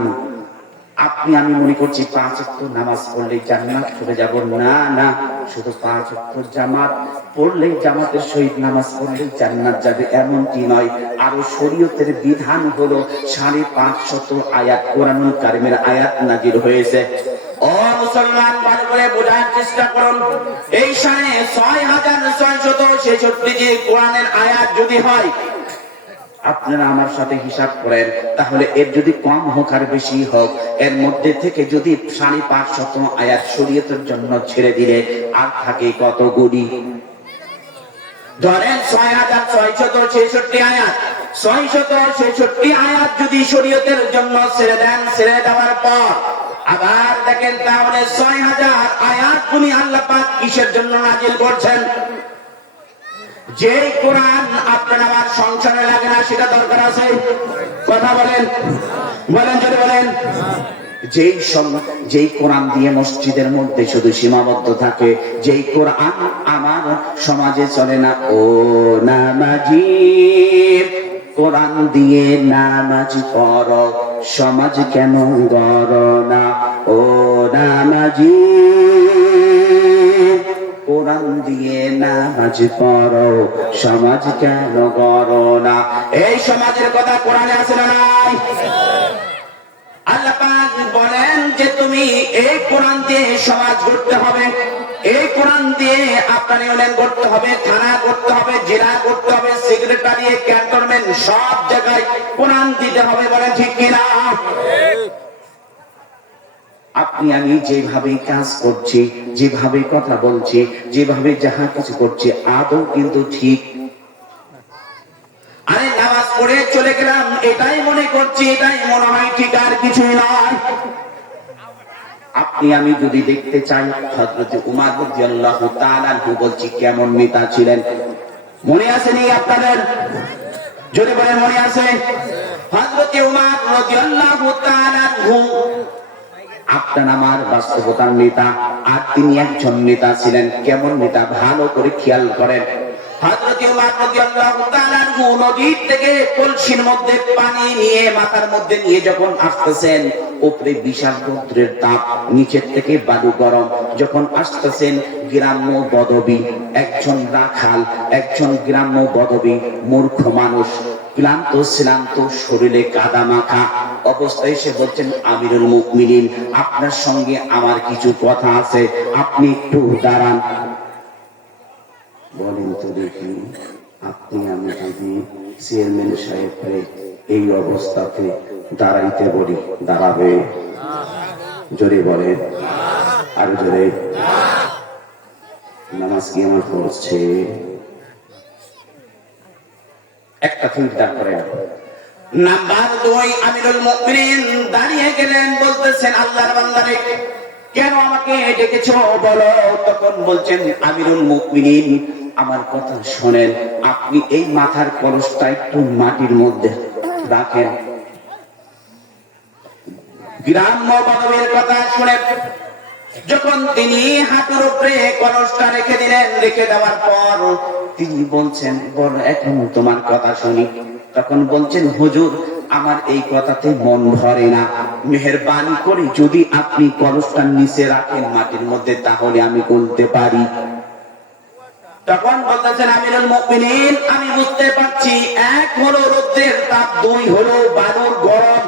আপনি আমি মনে করছি 5 ওয়াক্ত নামাজ পড়লেই জান্নাত চলে যাব, না না, শুধু 5 ওয়াক্ত জামাত পড়লেই, জামাতের সহিত নামাজ পড়লেই জান্নাত যাবে এমনটি নয়। আরো শরীয়তের বিধান হলো 550 আয়াত কোরআনুল কারীমের আয়াত নাযিল হয়েছে। ও মুসলমান, ভালো করে বোঝার চেষ্টা করুন, এই 6666 যে কোরআনের আয়াত যদি হয়, আপনারা আমার সাথে হিসাব করেন, তাহলে এর যদি কম হোক আর বেশি হোক, এর মধ্যে থেকে যদি 550 আয়াত শরীয়তের জন্য ছেড়ে দিলে আর থাকে কত গুণী? ধরেন 6666 আয়াত, 666 আয়াত যদি শরীয়তের জন্য ছেড়ে দেন, ছেড়ে দেওয়ার পর আবার দেখেন তাহলে 6000 আয়াত গুনি আল্লাহ পাক কিসের জন্য নাজিল করছেন? যে কোরআন আপনার আমার সংসারে লাগে না, সেটা দরকার আছে? কথা বলেন, বলেন, যদি বলেন, যেই কোরআন দিয়ে মসজিদের মধ্যে শুধু সীমাবদ্ধ থাকে, যেই কোরআন আমার সমাজে চলে না, ও নামাজি কোরআন দিয়ে নামাজ পড়ো, সমাজ কেন গড়ো না, ও নামাজি কোরআন দিয়ে নামাজ পড়ো, সমাজ কেন গড়ো না। এই সমাজের কথা কোরআনে আছে না নাই? আল্লাহ পাক বলেন যে তুমি এই কোরআন দিয়ে সমাজ গড়তে হবে, এই কোরআন দিয়ে আপনার ইউনিয়ন গড়তে হবে, থানা গড়তে হবে, জেলা গড়তে হবে, সেক্রেটারিয়েট, ক্যান্টনমেন্ট, সব জায়গায় কোরআন দিতে হবে, বলেন ঠিক কিনা? আপনি আমি যেভাবে কাজ করছি, যেভাবে কথা বলছি, যেভাবে যাহা কিছু করছি, আদৌ কিন্তু ঠিক। আরে নামাজ পড়ে চলে গেলাম, এটাই মনে করছি, এটাই মনে হয় ঠিক, আর কিছুই নয়। আপনি আমি যদি দেখতে চাই, হযরত উমর রাদিয়াল্লাহু তাআলা আনহু বলছি কেমন নেতা ছিলেন, মনে আছে নি আপনাদের? যদি বলেন মনে আছে, হযরত উমর রাদিয়াল্লাহু তাআলা আনহু আপনার আমার বাস্তবতার নেতা। আর তিনি একজন নেতা ছিলেন। কেমন নেতা? ভালো করে খেয়াল করেন। হযরত ওমর রাদিয়াল্লাহু তাআলা নদীর থেকে কলসির মধ্যে পানি নিয়ে মাথার মধ্যে নিয়ে যখন আসতেছেন, উপরে বিশাল রৌদ্রের তাপ, নিচের থেকে বালু গরম, যখন আসতেছেন গ্রাম্য বদবী, একজন রাখাল, একজন গ্রাম্য বদবী, মূর্খ মানুষ, ক্লান্ত শ্রান্ত, শরীরে কাদা মাখা অবস্থায় এসে বলছেন, আমিরুল মুমিনিন, আপনার সঙ্গে আমার কিছু কথা আছে, আপনি একটু দাঁড়ান। বলেন তো দেখি, আপনি আমি যদি চেয়ারম্যান সাহেবকে এই অবস্থাতে দাঁড়াইতে বলি, দাঁড়াবে? জোরে বলে, আরো জোরে। নামাজ কি আমার পড়ছে? একটা চিন্তা করেন। নাম্বার 2, আমিরুল মুমিনিন দাঁড়িয়ে গেলেন, বলতেছেন, আল্লাহর বান্দারে, কেন আমাকে ডেকেছো বলো? তখন বলছেন, আমিরুল মুমিনিন, আমার কথা শোনেন, আপনি এই মাথার কলসটা একটু মাটির মধ্যে রাখেন। গ্রাম্য বদবীর কথা শুনে যখন তিনি হাঁটুর উপরে কলসটা রেখে দিলেন, রেখে দেওয়ার পর তিনি বলছেন, বল এখন তোমার কথা শুনি। তখন বলছেন, হুজুর, আমার এই কথাতে মন ভরে না, মেহেরবানি করে যদি আপনি কলসটা নিচে রাখেন মাটির মধ্যে, তাহলে আমি বলতে পারি। তখন বলতেছেন, আমিরুল মুমিনিন, আমি বুঝতে পারছি, এক হলো রৌদ্রের তাপ, 2 হলো বালুর গরম,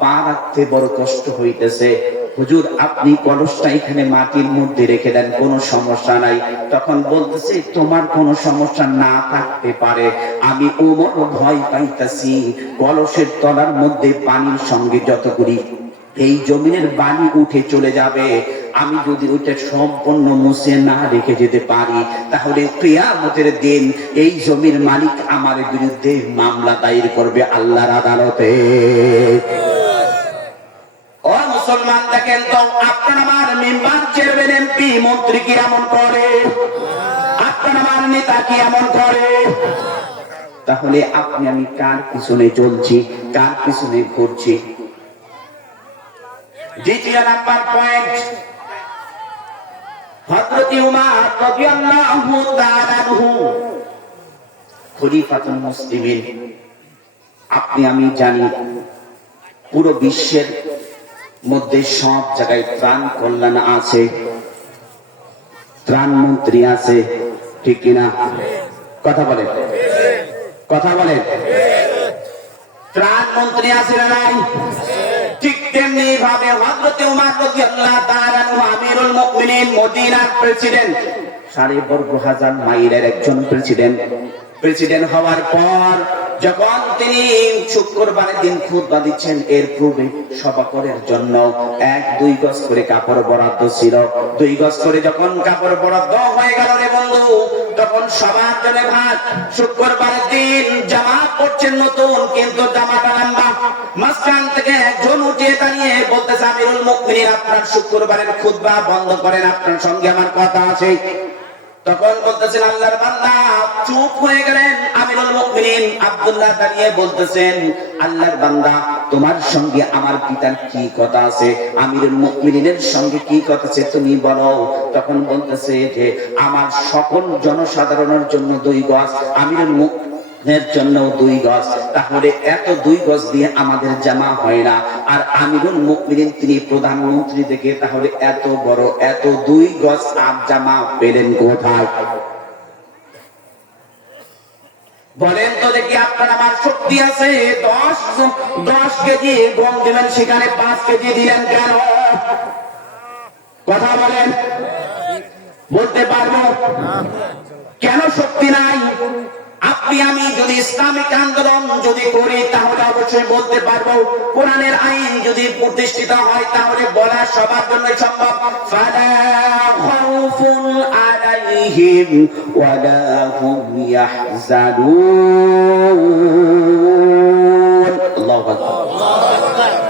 পা রাখতে বড় কষ্ট হইতেছে। হুজুর, আপনি কলসটা এখানে মাটির মধ্যে রেখে দেন, কোনো সমস্যা নাই। তখন বলতেছে, তোমার কোনো সমস্যা না থাকতে পারে, আমি ওমর ভয় পাইতাছি, কলসের তলার মধ্যে পানির সঙ্গে যতগুলি এই জমিনের বালি উঠে চলে যাবে, আমি যদি ওইটা সম্পূর্ণ মুছে না রেখে যেতে পারি, তাহলে কিয়ামতের দিন এই জমির মালিক আমার বিরুদ্ধে মামলা দায়ের করবে আল্লাহর আদালতে। ও মুসলমান, দেখেন তো, আপনার আমার মেম্বার, চেয়ারম্যান, এমপি, মন্ত্রী কি এমন করে? আপনার আমার নেতা কি এমন করে? তাহলে আপনি আমি কার পিছনে চলছি, কার পিছনে ঘুরছি? দ্বিতীয় নাম্বার পয়েন্ট, হযরত উমর রাদিয়াল্লাহু তাআলা আনহু খলিফাতুল মুসলিমিন। আপনি আমি জানি, পুরো বিশ্বের মধ্যে সব জায়গায় ত্রাণ কল্যাণ আছে, ত্রাণ মন্ত্রী আছে, ঠিক কিনা? কথা বলেন, কথা বলেন। ত্রাণ মন্ত্রী আছে না নাই? ঠিক তেমনি ভাবে হযরত উমর রাদিয়াল্লাহু তাআলা আনহু আমিরুল মুমিনিন, মদিনার প্রেসিডেন্ট, ১,৫০০ মাইলের একজন প্রেসিডেন্ট হওয়ার পর যখন তিনি শুক্রবারের দিন খুতবা দিচ্ছেন, এর পূর্বে সভা করার জন্য 1-2 গজ করে কাপড় বরাদ্দ ছিল। 2 গজ করে যখন কাপড় বরাদ্দ হয়ে গেল রে বন্ধু, তখন সবার জন্য ভাত। শুক্রবারের দিন জামা পড়ছেন নতুন, কিন্তু জামাটা লম্বা। মাঝখান থেকে একজন উঠে দাঁড়িয়ে বলতেছে, আমিরুল মুমিনিন, আপনার শুক্রবারের খুতবা বন্ধ করেন, আপনার সঙ্গে আমার কথা আছে। তখন বলতেছেন, আল্লাহর বান্দা চুপ হয়ে গেলেন। আমিরুল মুমিনিন আব্দুল্লাহ দাঁড়িয়ে বলতেছেন, আল্লাহর বান্দা, তোমার সঙ্গে আমার পিতার কি কথা আছে? আমিরুল মুমিনিনের সঙ্গে কি কথা আছে তুমি বলো। তখন বলতেছে যে, আমার সকল জনসাধারণের জন্য 2 গজ, আমিরুল মুমিনের জন্য 2 গজ। তাহলে এত 2 গজ দিয়ে আমাদের জামা হয় না। আর আমিরুল মুমিনিন তিনি প্রধানমন্ত্রী থেকে, তাহলে এত বড় এত 2 গজ আর জামা পেলেন কোথায়? বলেন তো দেখি, আপনার আমার শক্তি আছে, 10 কেজি গম দিলেন, সেখানে 5 কেজি দিলেন কেন? কথা বলেন, বলতে পারবো কেন শক্তি নাই? আপনি আমি যদি ইসলামিক আন্দোলন যদি করি, তাহলে অবশ্যই বলতে পারবো। কোরআনের আইন যদি প্রতিষ্ঠিত হয়, তাহলে বলা সবার জন্য সম্ভব। ফালা খাউফুন আলাইহিম ওয়ালা হুম ইয়াহজানুন। আল্লাহু আকবার।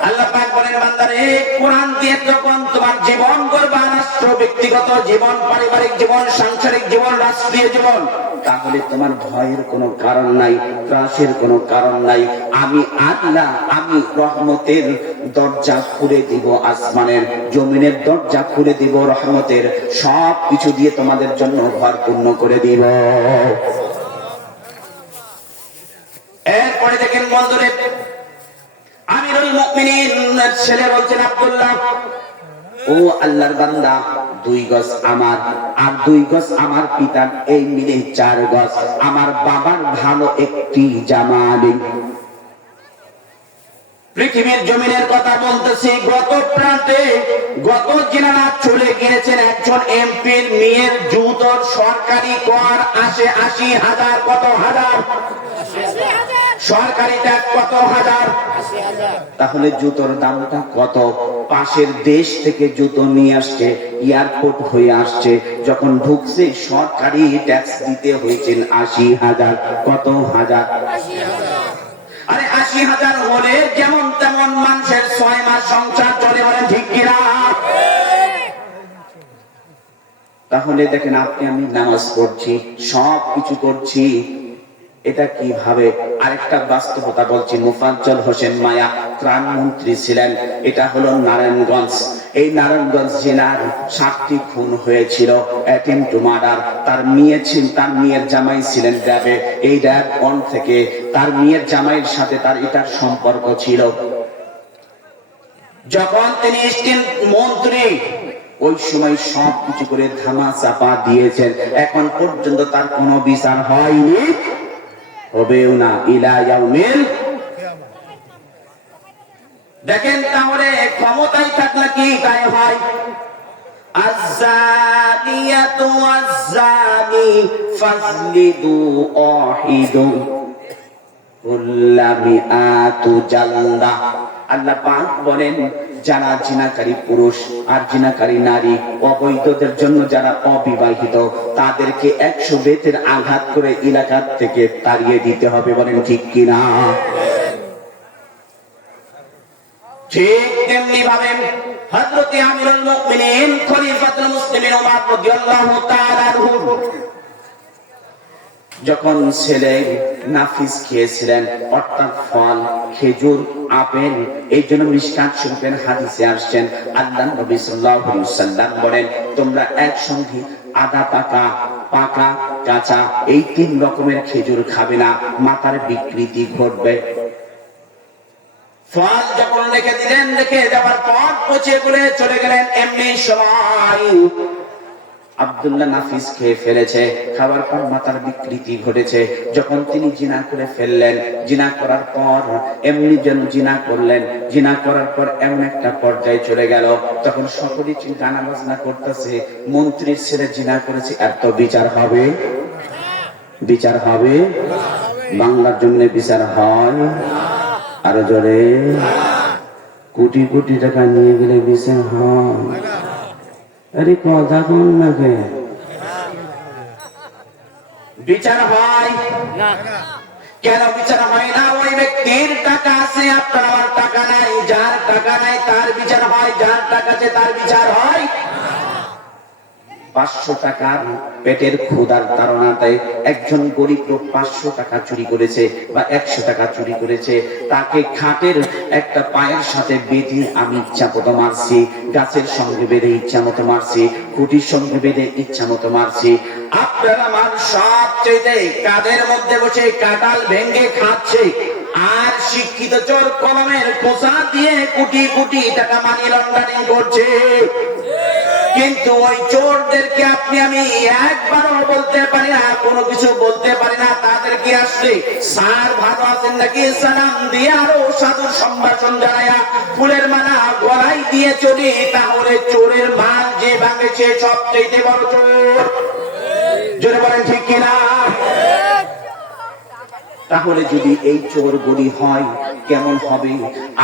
আল্লাহ পাক বলেন বান্দারে কোরআন দিয়ে যখন তোমার জীবন গড়বা, রাষ্ট্র, ব্যক্তিগত জীবন, পারিবারিক জীবন, সাংসারিক জীবন, রাষ্ট্রীয় জীবন, তাহলে তোমার ভয়ের কোনো কারণ নাই, ত্রাসের কোনো কারণ নাই। আমি আল্লাহ, আমি রহমতের দরজা খুলে দিব, আসমানের জমিনের দরজা খুলে দিব, রহমতের সব কিছু দিয়ে তোমাদের জন্য ঘর পূর্ণ করে দিব। এরপরে দেখেন বন্ধুরে, আমিরুল মুমিনিন ছেলে বলছেন আব্দুল্লাহ, ও আল্লাহর বান্দা, 2 গজ আমার আর 2 গজ আমার পিতার, এই মিলে 4 গজ আমার বাবার ভালো একটি জামা নেই। পৃথিবীর জমিনের কথা বলতেছি, গত প্রান্তে গত জেনারা চলে গিয়েছেন একজন এমপির মেয়ের জুতোর সরকারি কর আসে 80,000। কত হাজার? সরকারি ট্যাক্স কত হাজার? তাহলে জুতোর দামটা কত? পাশের দেশ থেকে জুতো নিয়ে আসছে, এয়ারপোর্ট হয়ে আসছে, যখন ঢুকছে সরকারি ট্যাক্স দিতে হয়েছে 80,000। কত হাজার? আরে 80,000 হলে যেমন তেমন মানুষের 6 মাস সংসার চলে, বলেন ঠিক কিনা? তাহলে দেখেন আপনি আমি নামাজ পড়ছি, সব কিছু করছি, এটা কিভাবে? আরেকটা বাস্তবতা বলছি। মুফাজ্জল হোসেন মায়া ত্রাণমন্ত্রী ছিলেন, এটা হলো নারায়ণগঞ্জ। এই নারায়ণগঞ্জ জেলার 7টি খুন হয়েছিল, অ্যাটেম্পট টু মার্ডার। তার মেয়ের জামাই ছিলেন র্যাবে, এই র্যাব 1 থেকে তার মেয়ের জামাইয়ের সাথে তার এটার সম্পর্ক ছিল। যখন তিনি স্টিল মন্ত্রী, ওই সময় সব কিছু করে ধামা চাপা দিয়েছেন, এখন পর্যন্ত তার কোনো বিচার হয়নি, হবেও না ইলা ইয়াউমিল। দেখেন তাহলে ক্ষমতায় থাকলে কি তাই হয়? আয-যানিয়াতু ওয়াজ-যানি ফাজলিদু ওয়াহিদু কুল্লামিআতু জালদা। আল্লাহ পাক বলেন, যারা জিনাকারী পুরুষ আর জিনাকারী নারী, অবৈধদের জন্য যারা অবিবাহিত, তাদেরকে 100 বেতের আঘাত করে এলাকা থেকে তাড়িয়ে দিতে হবে, বলেন ঠিক কিনা? ঠিক তেমনি ভাবে হযরত আমিরুল মুমিনিন খলিফাতুল মুসলিমিন ওমর রাদিয়াল্লাহু তাআলা আনহু যখন ছেলে নাফিস খেয়েছিলেন, অর্থাৎ ফল, খেজুর, আপেল, এই জন্য মিশকাত শরীফের হাদিসে আসছেন আল্লাহ নবী সাল্লাল্লাহু আলাইহি ওয়াসাল্লাম বলেন, তোমরা একসঙ্গে আধা পাকা, পাকা, কাঁচা এই 3 রকমের খেজুর খাবে না, মাথার বিকৃতি ঘটবে। ফল যখন রেখে দিলেন, রেখে যাওয়ার পর পচিয়ে গুলে চলে গেলেন, এমনি সময় আব্দুল্লাহ নাফিস খেয়ে ফেলেছে, খাবার পর মাথার বিকৃতি ঘটেছে। যখন তিনি জিনা করে ফেললেন, জিনা করার পর এমনি যেন জিনা করলেন, জিনা করার পর এমন একটা পর্যায়ে চলে গেল, তখন সকলেই গানা বাজনা করতেছে, মন্ত্রীর ছেলে জিনা করেছে, এত বিচার হবে? বিচার হবে? বাংলার জন্য বিচার হয়? আরো জোরে, কোটি কোটি টাকা নিয়ে গেলে বিচার হয়? আরে কথা কোন না, বিচার হয় না? কেন বিচার হয় না? ওই ব্যক্তির টাকা আছে, আপনার আমার টাকা নাই। যার টাকা নাই তার বিচার হয়, যার টাকা আছে তার বিচার হয়। 500 টাকার পেটের ক্ষুধার তাড়নাতে একজন গরিব লোক 500 টাকা চুরি করেছে বা 100 টাকা চুরি করেছে, তাকে খাটের একটা পায়ের সাথে বেঁধে আমি ইচ্ছা মতো মারছি, গাছের সঙ্গে বেঁধে ইচ্ছা মতো মারছি, খুঁটির সঙ্গে বেঁধে ইচ্ছা মতো মারছি। আপনার আমার সব চাইতে কাদের মধ্যে বসে কাঁঠাল ভেঙে খাচ্ছে, আর শিক্ষিত চোর কলমের খোঁচা দিয়ে কোটি কোটি টাকা মানি লন্ডারিং করছে। কিন্তু ওই চোরদেরকে আপনি আমি একবারও বলতে পারি না, কোনো কিছু বলতে পারি না। তাদেরকে আসলে স্যার ভালো আছেন নাকি সালাম দিয়ে আরো সাধুর সম্ভাষণ জানায়া ফুলের মালা গলায় দিয়ে চলি, তাহলে চোরের মাল যে ভাঙেছে সবচেয়ে বড় চোর। জোরে বলেন ঠিক কিনা? তাহলে যদি এই চোর গলি হয় কেমন হবে?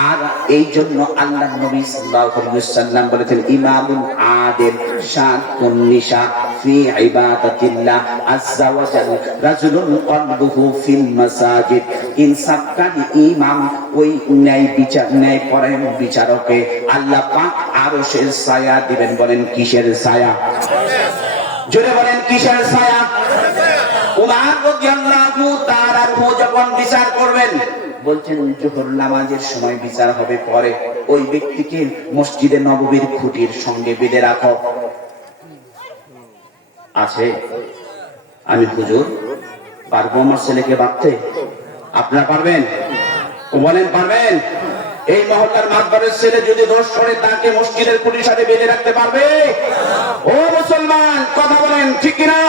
আর এই জন্য আল্লাহ নবী সাল্লাল্লাহু আলাইহি ওয়াসাল্লাম বলেছেন, ইমামুল আদিল শাকুন নিসা ফি ইবাদাতিল্লাহ আযজা ওয়া জাল্লা রাজুলুন কলবুহু ফিল মাসাজিদ। ইনসাফকারী ইমাম, ওই ন্যায় পরায়ণ বিচারকে আল্লাহ পাক আরশের ছায়া দিবেন। বলেন কিসের ছায়া? জোরে বলেন কিসের ছায়া? উমর রাদিয়াল্লাহু তাআলা যখন বিচার করবেন, বলছেন জোহর নামাজের সময় বিচার হবে, পরে ওই ব্যক্তিকে মসজিদে নববীর খুঁটির সঙ্গে বেঁধে রাখো। আছে? আমি হুজুর পারবো আমার ছেলেকে বাঁধতে? আপনারা পারবেন? বলেন পারবেন? এই মহল্লার মাতবরের ছেলে যদি দোষ করে, তাকে মসজিদের খুঁটির সাথে বেঁধে রাখতে পারবে? ও মুসলমান, কথা বলেন ঠিক কিনা?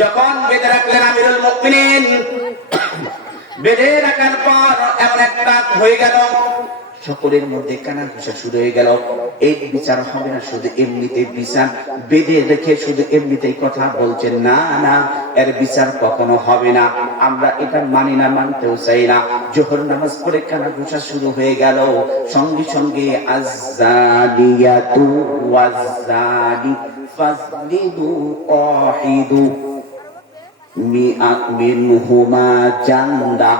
যখন বেঁধে রাখলেন আমিরুল মুমিনিন, বেঁধে রাখার পর এমন একটা হয়ে গেল, সকলের মধ্যে কানাঘুষা শুরু হয়ে গেল। এই বিচার হবে না শুধু এমনিতে বিচার, বেঁধে রেখে শুধু এমনিতেই কথা বলছেন, না না, এর বিচার কখনো হবে না। আমরা এটা মানি না, মানতেও চাই না। জোহর নামাজ পড়ে কানাঘুষা শুরু হয়ে গেল, সঙ্গে সঙ্গে আয-যানিয়াতু ওয়াজ-যানি ফাজলিদু ওয়াহিদু মিআত মিনহুমা জালদা।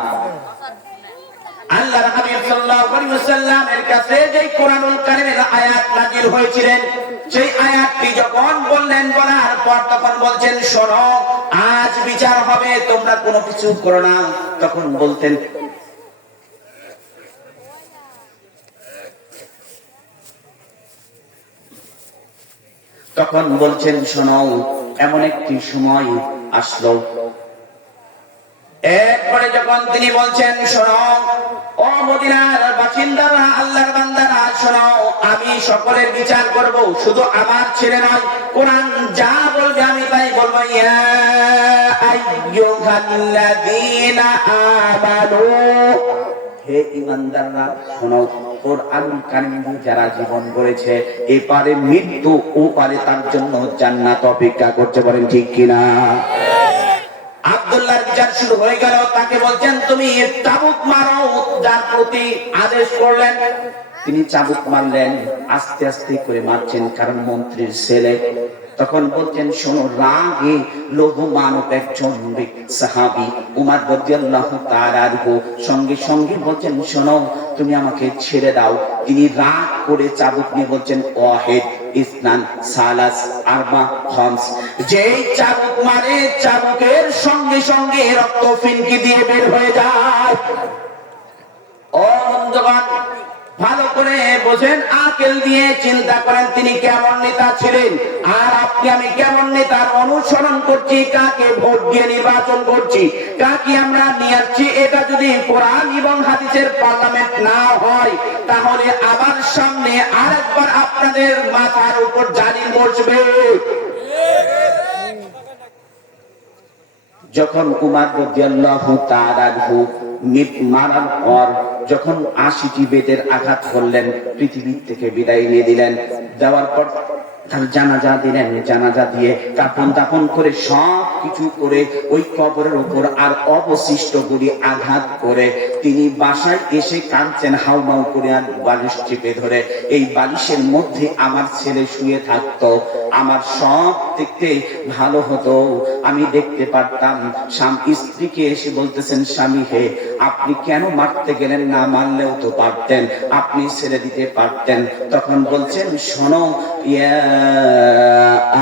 আল্লাহর হাবিব সাল্লাল্লাহু আলাইহি ওয়াসাল্লামের কাছে যে কোরআনুল কারীমের আয়াত নাযিল হয়েছিলেন, সেই আয়াতটি যখন বললেন, বলার পর তখন বলছেন, শোনো, আজ বিচার হবে, তোমরা কোনো কিছু করো না। তখন বলতেন, তখন বলছেন, শোনো, এমন একটি সময় আসলো। এরপরে যখন তিনি বলছেন, শোনো ও মদিনার বাসিন্দারা, আল্লাহর বান্দারা, শোনো, আমি সকলের বিচার করব, শুধু আমার ছেলে নয়, কোরআন যা বলবে আমি তাই বলবো। ইয়া আইয়ুহাল্লাযীনা আমানু, হে ঈমানদাররা, শোনো, কোরআন কারীম যারা জীবন গড়েছে, এপারে মৃত্যু, ওপারে তার জন্য জান্নাত অপেক্ষা করছে। বলেন ঠিক কিনা? আব্দুল্লাহর বিচার শুরু হয়ে গেল। তাকে বলছেন, তুমি চাবুক মারো, যার প্রতি আদেশ করলেন। তিনি চাবুক মারলেন, আস্তে আস্তে করে মারছেন, কারণ মন্ত্রীর ছেলে। তখন বলছেন, শোনো, রাগে লৌহমানব একজন সাহাবী উমর রাদিয়াল্লাহু তাআলা আনহু সঙ্গে সঙ্গে বলছেন, শোনো, তুমি আমাকে ছেড়ে দাও। তিনি রাগ করে চাবুক নিয়ে বলছেন, ওয়াহিদ ইসনান সালাস আরবা খামস। যেই চাবুক মারে, চাবুকের সঙ্গে সঙ্গে রক্ত ফিনকি দিয়ে বের হয়ে যায়। ও বন্ধুগণ, ভালো করে বোঝেন, আকেল দিয়ে চিন্তা করেন তিনি কেমন নেতা ছিলেন, আর আপনি আমি কেমন নেতার অনুসরণ করছি, কাকে ভোট দিয়ে নির্বাচন করছি, কাকে আমরা নিয়ে আসছি। এটা যদি কোরআন এবং হাদিসের পার্লামেন্ট না হয়, তাহলে আবার সামনে আরেকবার আপনাদের মাথার উপর জালিম বসবে। যখন উমর রাদিয়াল্লাহু তাআলা আনহু মারার পর যখন ৮০টি বেতের আঘাত করলেন, পৃথিবী থেকে বিদায় নিয়ে দিলেন, দেওয়ার পর তার জানাজা দিলেন। জানাজা দিয়ে কাফন দাফন করে সব কিছু করে ওই কবরের উপর আর অবশিষ্ট গুলি আঘাত করে তিনি বাসায় এসে কাঁদছেন হাউমাউ করে, আর বালিশ চেপে ধরে। এই বালিশের মধ্যে আমার ছেলে শুয়ে থাকতো, আমার সব দেখতে ভালো হতো, আমি দেখতে পারতাম। স্ত্রীকে এসে বলতেছেন, স্বামী হে, আপনি কেন মারতে গেলেন? না মারলেও তো পারতেন, আপনি ছেড়ে দিতে পারতেন। তখন বলছেন, শোনো, ইয়া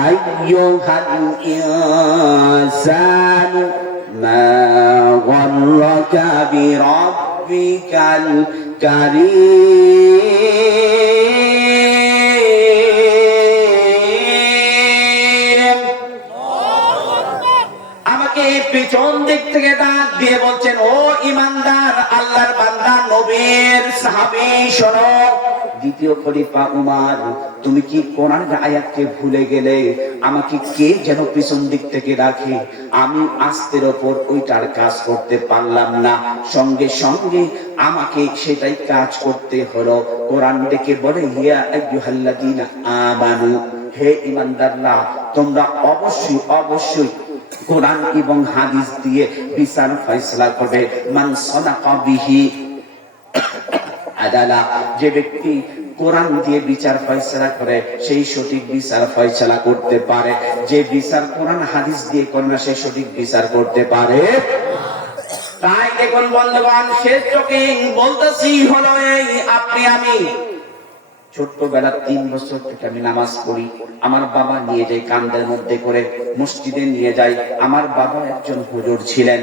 আইয়ুহাল ইনসানু মা গররাকা বিরাব্বিকাল কারীম। আমাকে পিছন দিক থেকে ডাক দিয়ে বলছেন, ও ঈমানদার, আল্লাহর বান্দা, নবীর সাহাবী, শোনো। দ্বিতীয় খলিফা উমর, তুমি কি কোরআনের আয়াতকে ভুলে গেলে? আমাকে কে যেন পিছন দিক থেকে রাখে, আমি আস্তের ওপর ওইটার কাজ করতে পারলাম না, সঙ্গে সঙ্গে আমাকে সেটাই কাজ করতে হলো। কোরআন ডেকে বলে, ইয়া আইয়ুহাল্লাযীনা আমানু, হে ঈমানদাররা, তোমরা অবশ্যই অবশ্যই কোরআন এবং হাদিস দিয়ে বিচার ফয়সালা করবে। মান সাদাকা বিহি আদালা, যে ব্যক্তি কোরআন দিয়ে বিচার ফয়সালা করে সেই সঠিক বিচার ফয়সালা করতে পারে। যে বিচার কোরআন হাদিস দিয়ে করে না সে সঠিক বিচার করতে পারে। তাই দেখুন বন্ধুগণ, শেষ চোখে বলতেছি হলো এই, আপনি আমি ছোট্টবেলা 3 বছর থেকে আমি নামাজ পড়ি। আমার বাবা নিয়ে যায় কান্দের মধ্যে করে, মসজিদে নিয়ে যায়। আমার বাবা একজন হুজুর ছিলেন,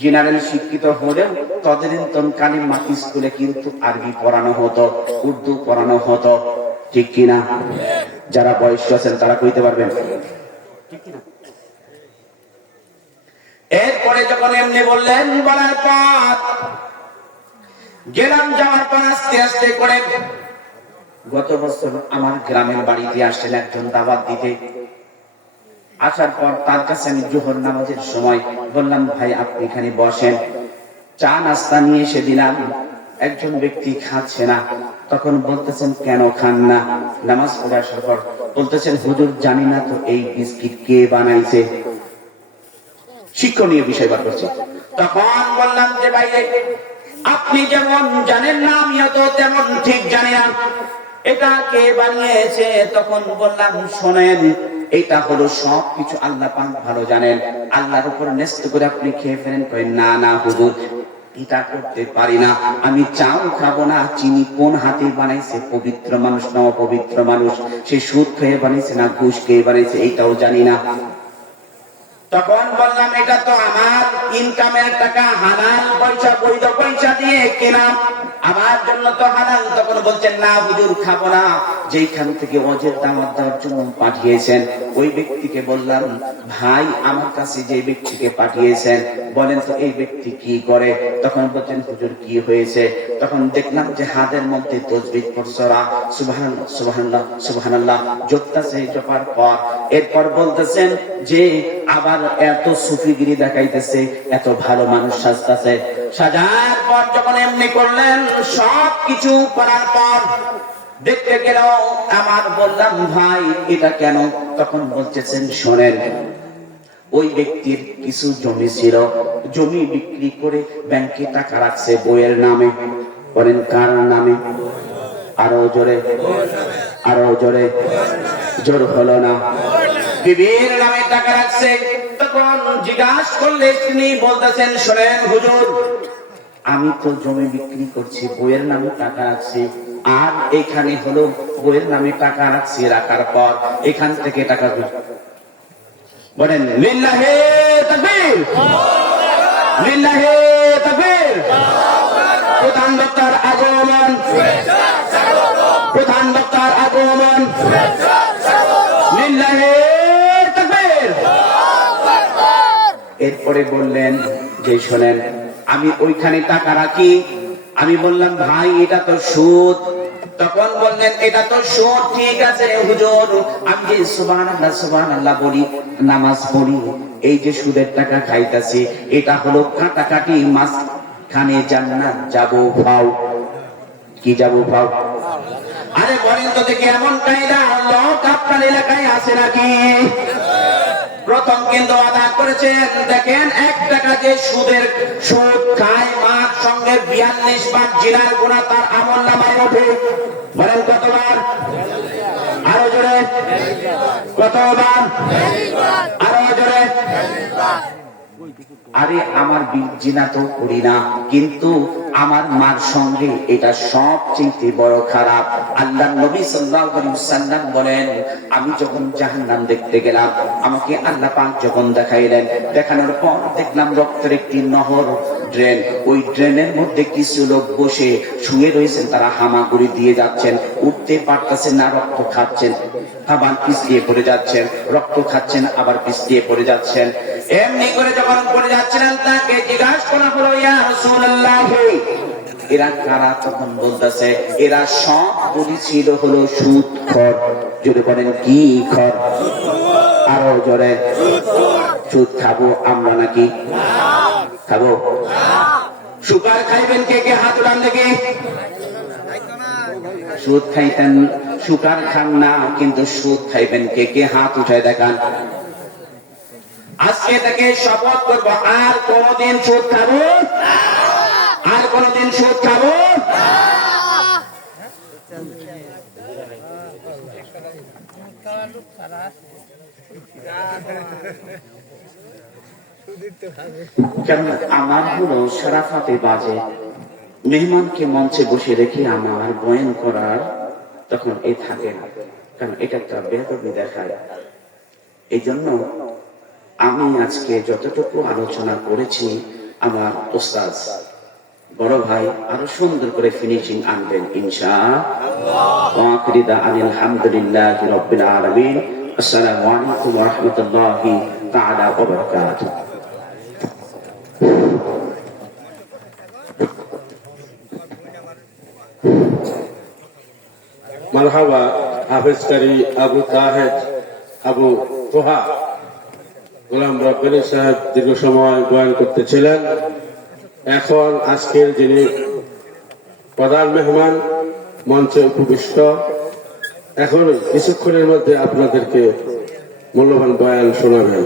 জেনারেল শিক্ষিত হলেও তদানীন্তন কালীন মাকি স্কুলে কিন্তু আরবি পড়ানো হতো, উর্দু পড়ানো হতো, ঠিক কিনা? যারা বয়স্ক আছেন তারা কইতে পারবেন, ঠিক কিনা? এরপরে যখন এমনি বললেন, বলার পর গেলাম, যাওয়ার পর আস্তে আস্তে করে গত বছর আমার গ্রামের বাড়িতে আসলেন একজন দাওয়াত দিতে। আসার পর তার কাছে আমি জোহর নামাজের সময় বললাম, ভাই আপনি এখানে বসেন, চা নাস্তা নিয়ে এসে দিলাম। একজন ব্যক্তি খাচ্ছে না, তখন বলতেছেন কেন খান না? নামাজ পড়ে আসার পর বলতেছেন, হুজুর জানি না তো এই বিস্কিট কে বানাইছে। শিক্ষণীয় বিষয় বার করছে। তখন বললাম যে ভাই আপনি যেমন জানেন না আমিও তো তেমন ঠিক জানি না, এটা কে বানিয়েছে? তখন বললাম, শোনেন, এটা হলো সবকিছু আল্লাহ পাক ভালো জানেন, আল্লাহর উপর ন্যস্ত করে আপনি খেয়ে ফেলেন। কই না না হুজুর, এটা করতে পারি না, আমি চাও খাবো না। চিনি কোন হাতে বানাইছে, পবিত্র মানুষ না অপবিত্র মানুষ, সে সুদ খেয়ে বানিয়েছে না ঘুষ খেয়ে বানিয়েছে, এইটাও জানি না। তখন বললাম, এটা তো আমার ইনকামের টাকা, হালাল পয়সা, বৈধ পয়সা দিয়ে কেনা, আমার জন্য তো হালাল। তখন বলছেন, না হুজুর খাবো না, যেইখান থেকে ওজের দাওয়াত দেওয়ার জন্য পাঠিয়েছেন ওই ব্যক্তিকে বললাম, ভাই আমার কাছে যে ব্যক্তিকে পাঠিয়েছেন বলেন তো এই ব্যক্তি কি করে? তখন বলছেন, হুজুর কি হয়েছে? তখন দেখলাম যে হাতের মধ্যে তাসবিহ পড়ছরা, সুবহানাল্লাহ সুবহানাল্লাহ সুবহানাল্লাহ জপতেছে। জপার পর এরপর বলতেছেন যে আবার এত সুফিগিরি দেখাইতেছে, এত ভালো মানুষ সাজতেছে। সাজার পর যখন এমনি করলেন, সব কিছু করার পর দেখতে গেল আমার, বললাম ভাই এটা কেন? তখন বলতেছেন, শোনেন, ওই ব্যক্তির কিছু জমি ছিল, জমি বিক্রি করে ব্যাংকে টাকা রাখছে বইয়ের নামে। বলেন কার নামে? আরো জোরে, আরো জোরে, জোর হলো না। বিবির নামে টাকা রাখছে। তখন জিজ্ঞাসা করলে তিনি বলতেছেন, শোনেন হুজুর, আমি তো জমি বিক্রি করছি, বইয়ের নামে টাকা রাখছি, আর এখানে হলো বইয়ের নামে টাকা রাখছি, রাখার পর এখান থেকে টাকা বলেন লিল্লাহে তাকবীর, লিল্লাহে তাকবীর। প্রধান বক্তার আগমন, প্রধান বক্তার আগমন, লিল্লাহে তাকবীর। এরপরে বললেন যে শোনেন, আমি ওইখানে টাকা রাখি। আমি বললাম, ভাই এটা তো সুদ। তখন বললেন, এটা তো সুদ, ঠিক আছে হুজুর, আমি যে সুবহানাল্লাহ সুবহানাল্লাহ বলি, নামাজ পড়ি, এই যে সুদের টাকা খাইতাছি, এটা হলো কাটাকাটি, মাঝখানে জান্নাত যাবো পাও। কি যাবো পাও? আরে বলেন তো দেখি, এমন কায়দা লোক আপনার এলাকায় আছে নাকি? প্রথম কিন্তু আদা করেছেন, দেখেন 1 টাকা যে সুদের সুদ খায়, মার সঙ্গে 42 বার জিনার গুনাহ তার আমলনামায় ওঠে। বলেন কতবার? আরো জোরে, কতবার? আরো জোরে। আরে আমার জিনা তো করি না, কিন্তু আমার মার সঙ্গে এটা সবচেয়ে বড় খারাপ। আল্লাহ নবী সাল্লাল্লাহু আলাইহি ওয়াসাল্লাম বলেন, আমি যখন জাহান্নাম দেখতে গেলাম, আমাকে আল্লাহ পাক যখন দেখাইলেন, দেখানোর পর দেখলাম রক্তের একটি নহর, ড্রেন। ওই ড্রেনের মধ্যে কিছু লোক বসে শুয়ে রয়েছেন, তারা হামাগুড়ি দিয়ে যাচ্ছেন, উঠতে পারতেছেন না, রক্ত খাচ্ছেন, আবার পিছলিয়ে পড়ে যাচ্ছেন, রক্ত খাচ্ছেন, আবার পিছলিয়ে পড়ে যাচ্ছেন। এমনি করে যখন পড়ে যাচ্ছিলেন, তাকে জিজ্ঞাসা করা হলো, ইয়া রাসূলুল্লাহ, এরা কারা? তখন বলতেছে, এরা সব ছিল হলো সুদখোর। যদি বলেন কি খর? আরো জোরে, সুদ খাবো আমরা নাকি? খাবো? সুগার খাইবেন কে কে? হাত উঠান দেখি। সুদ খাইতেন, সুগার খান না, কিন্তু সুদ খাইবেন কে কে? হাত উঠায় দেখান। আজকে থেকে শপথ করবো, আর কোনদিন সুদ খাবো, আর কোনদিন সুদ খাবো। কেন আমার হলো শরাফাতে বাজে মেহমানকে মঞ্চে বসে রেখে আমার বয়ান করার তখন এ থাকে না, কারণ এটা একটা বেদবি দেখায়। এই জন্য আমি আজকে যতটুকু আলোচনা করেছি আমার ওস্তাদ বড় ভাই আরো সুন্দর করে ফিনিশিং আনবেন ইনশাআল্লাহ। আলহামদুলিল্লাহি রাব্বিল আলামিন। আসসালামু আলাইকুম ওয়া রাহমাতুল্লাহি তাআলা ওয়া বারাকাতুহু। মারহাবা হাফেজ কারি আবু তাহের আবু তোহা গোলাম রব্বানী সাহেব দীর্ঘ সময় বয়ান করতেছিলেন। এখন আজকের যিনি প্রধান মেহমান মঞ্চে উপবিষ্ট, এখন কিছুক্ষণের মধ্যে আপনাদেরকে মূল্যবান বয়ান শোনাবেন।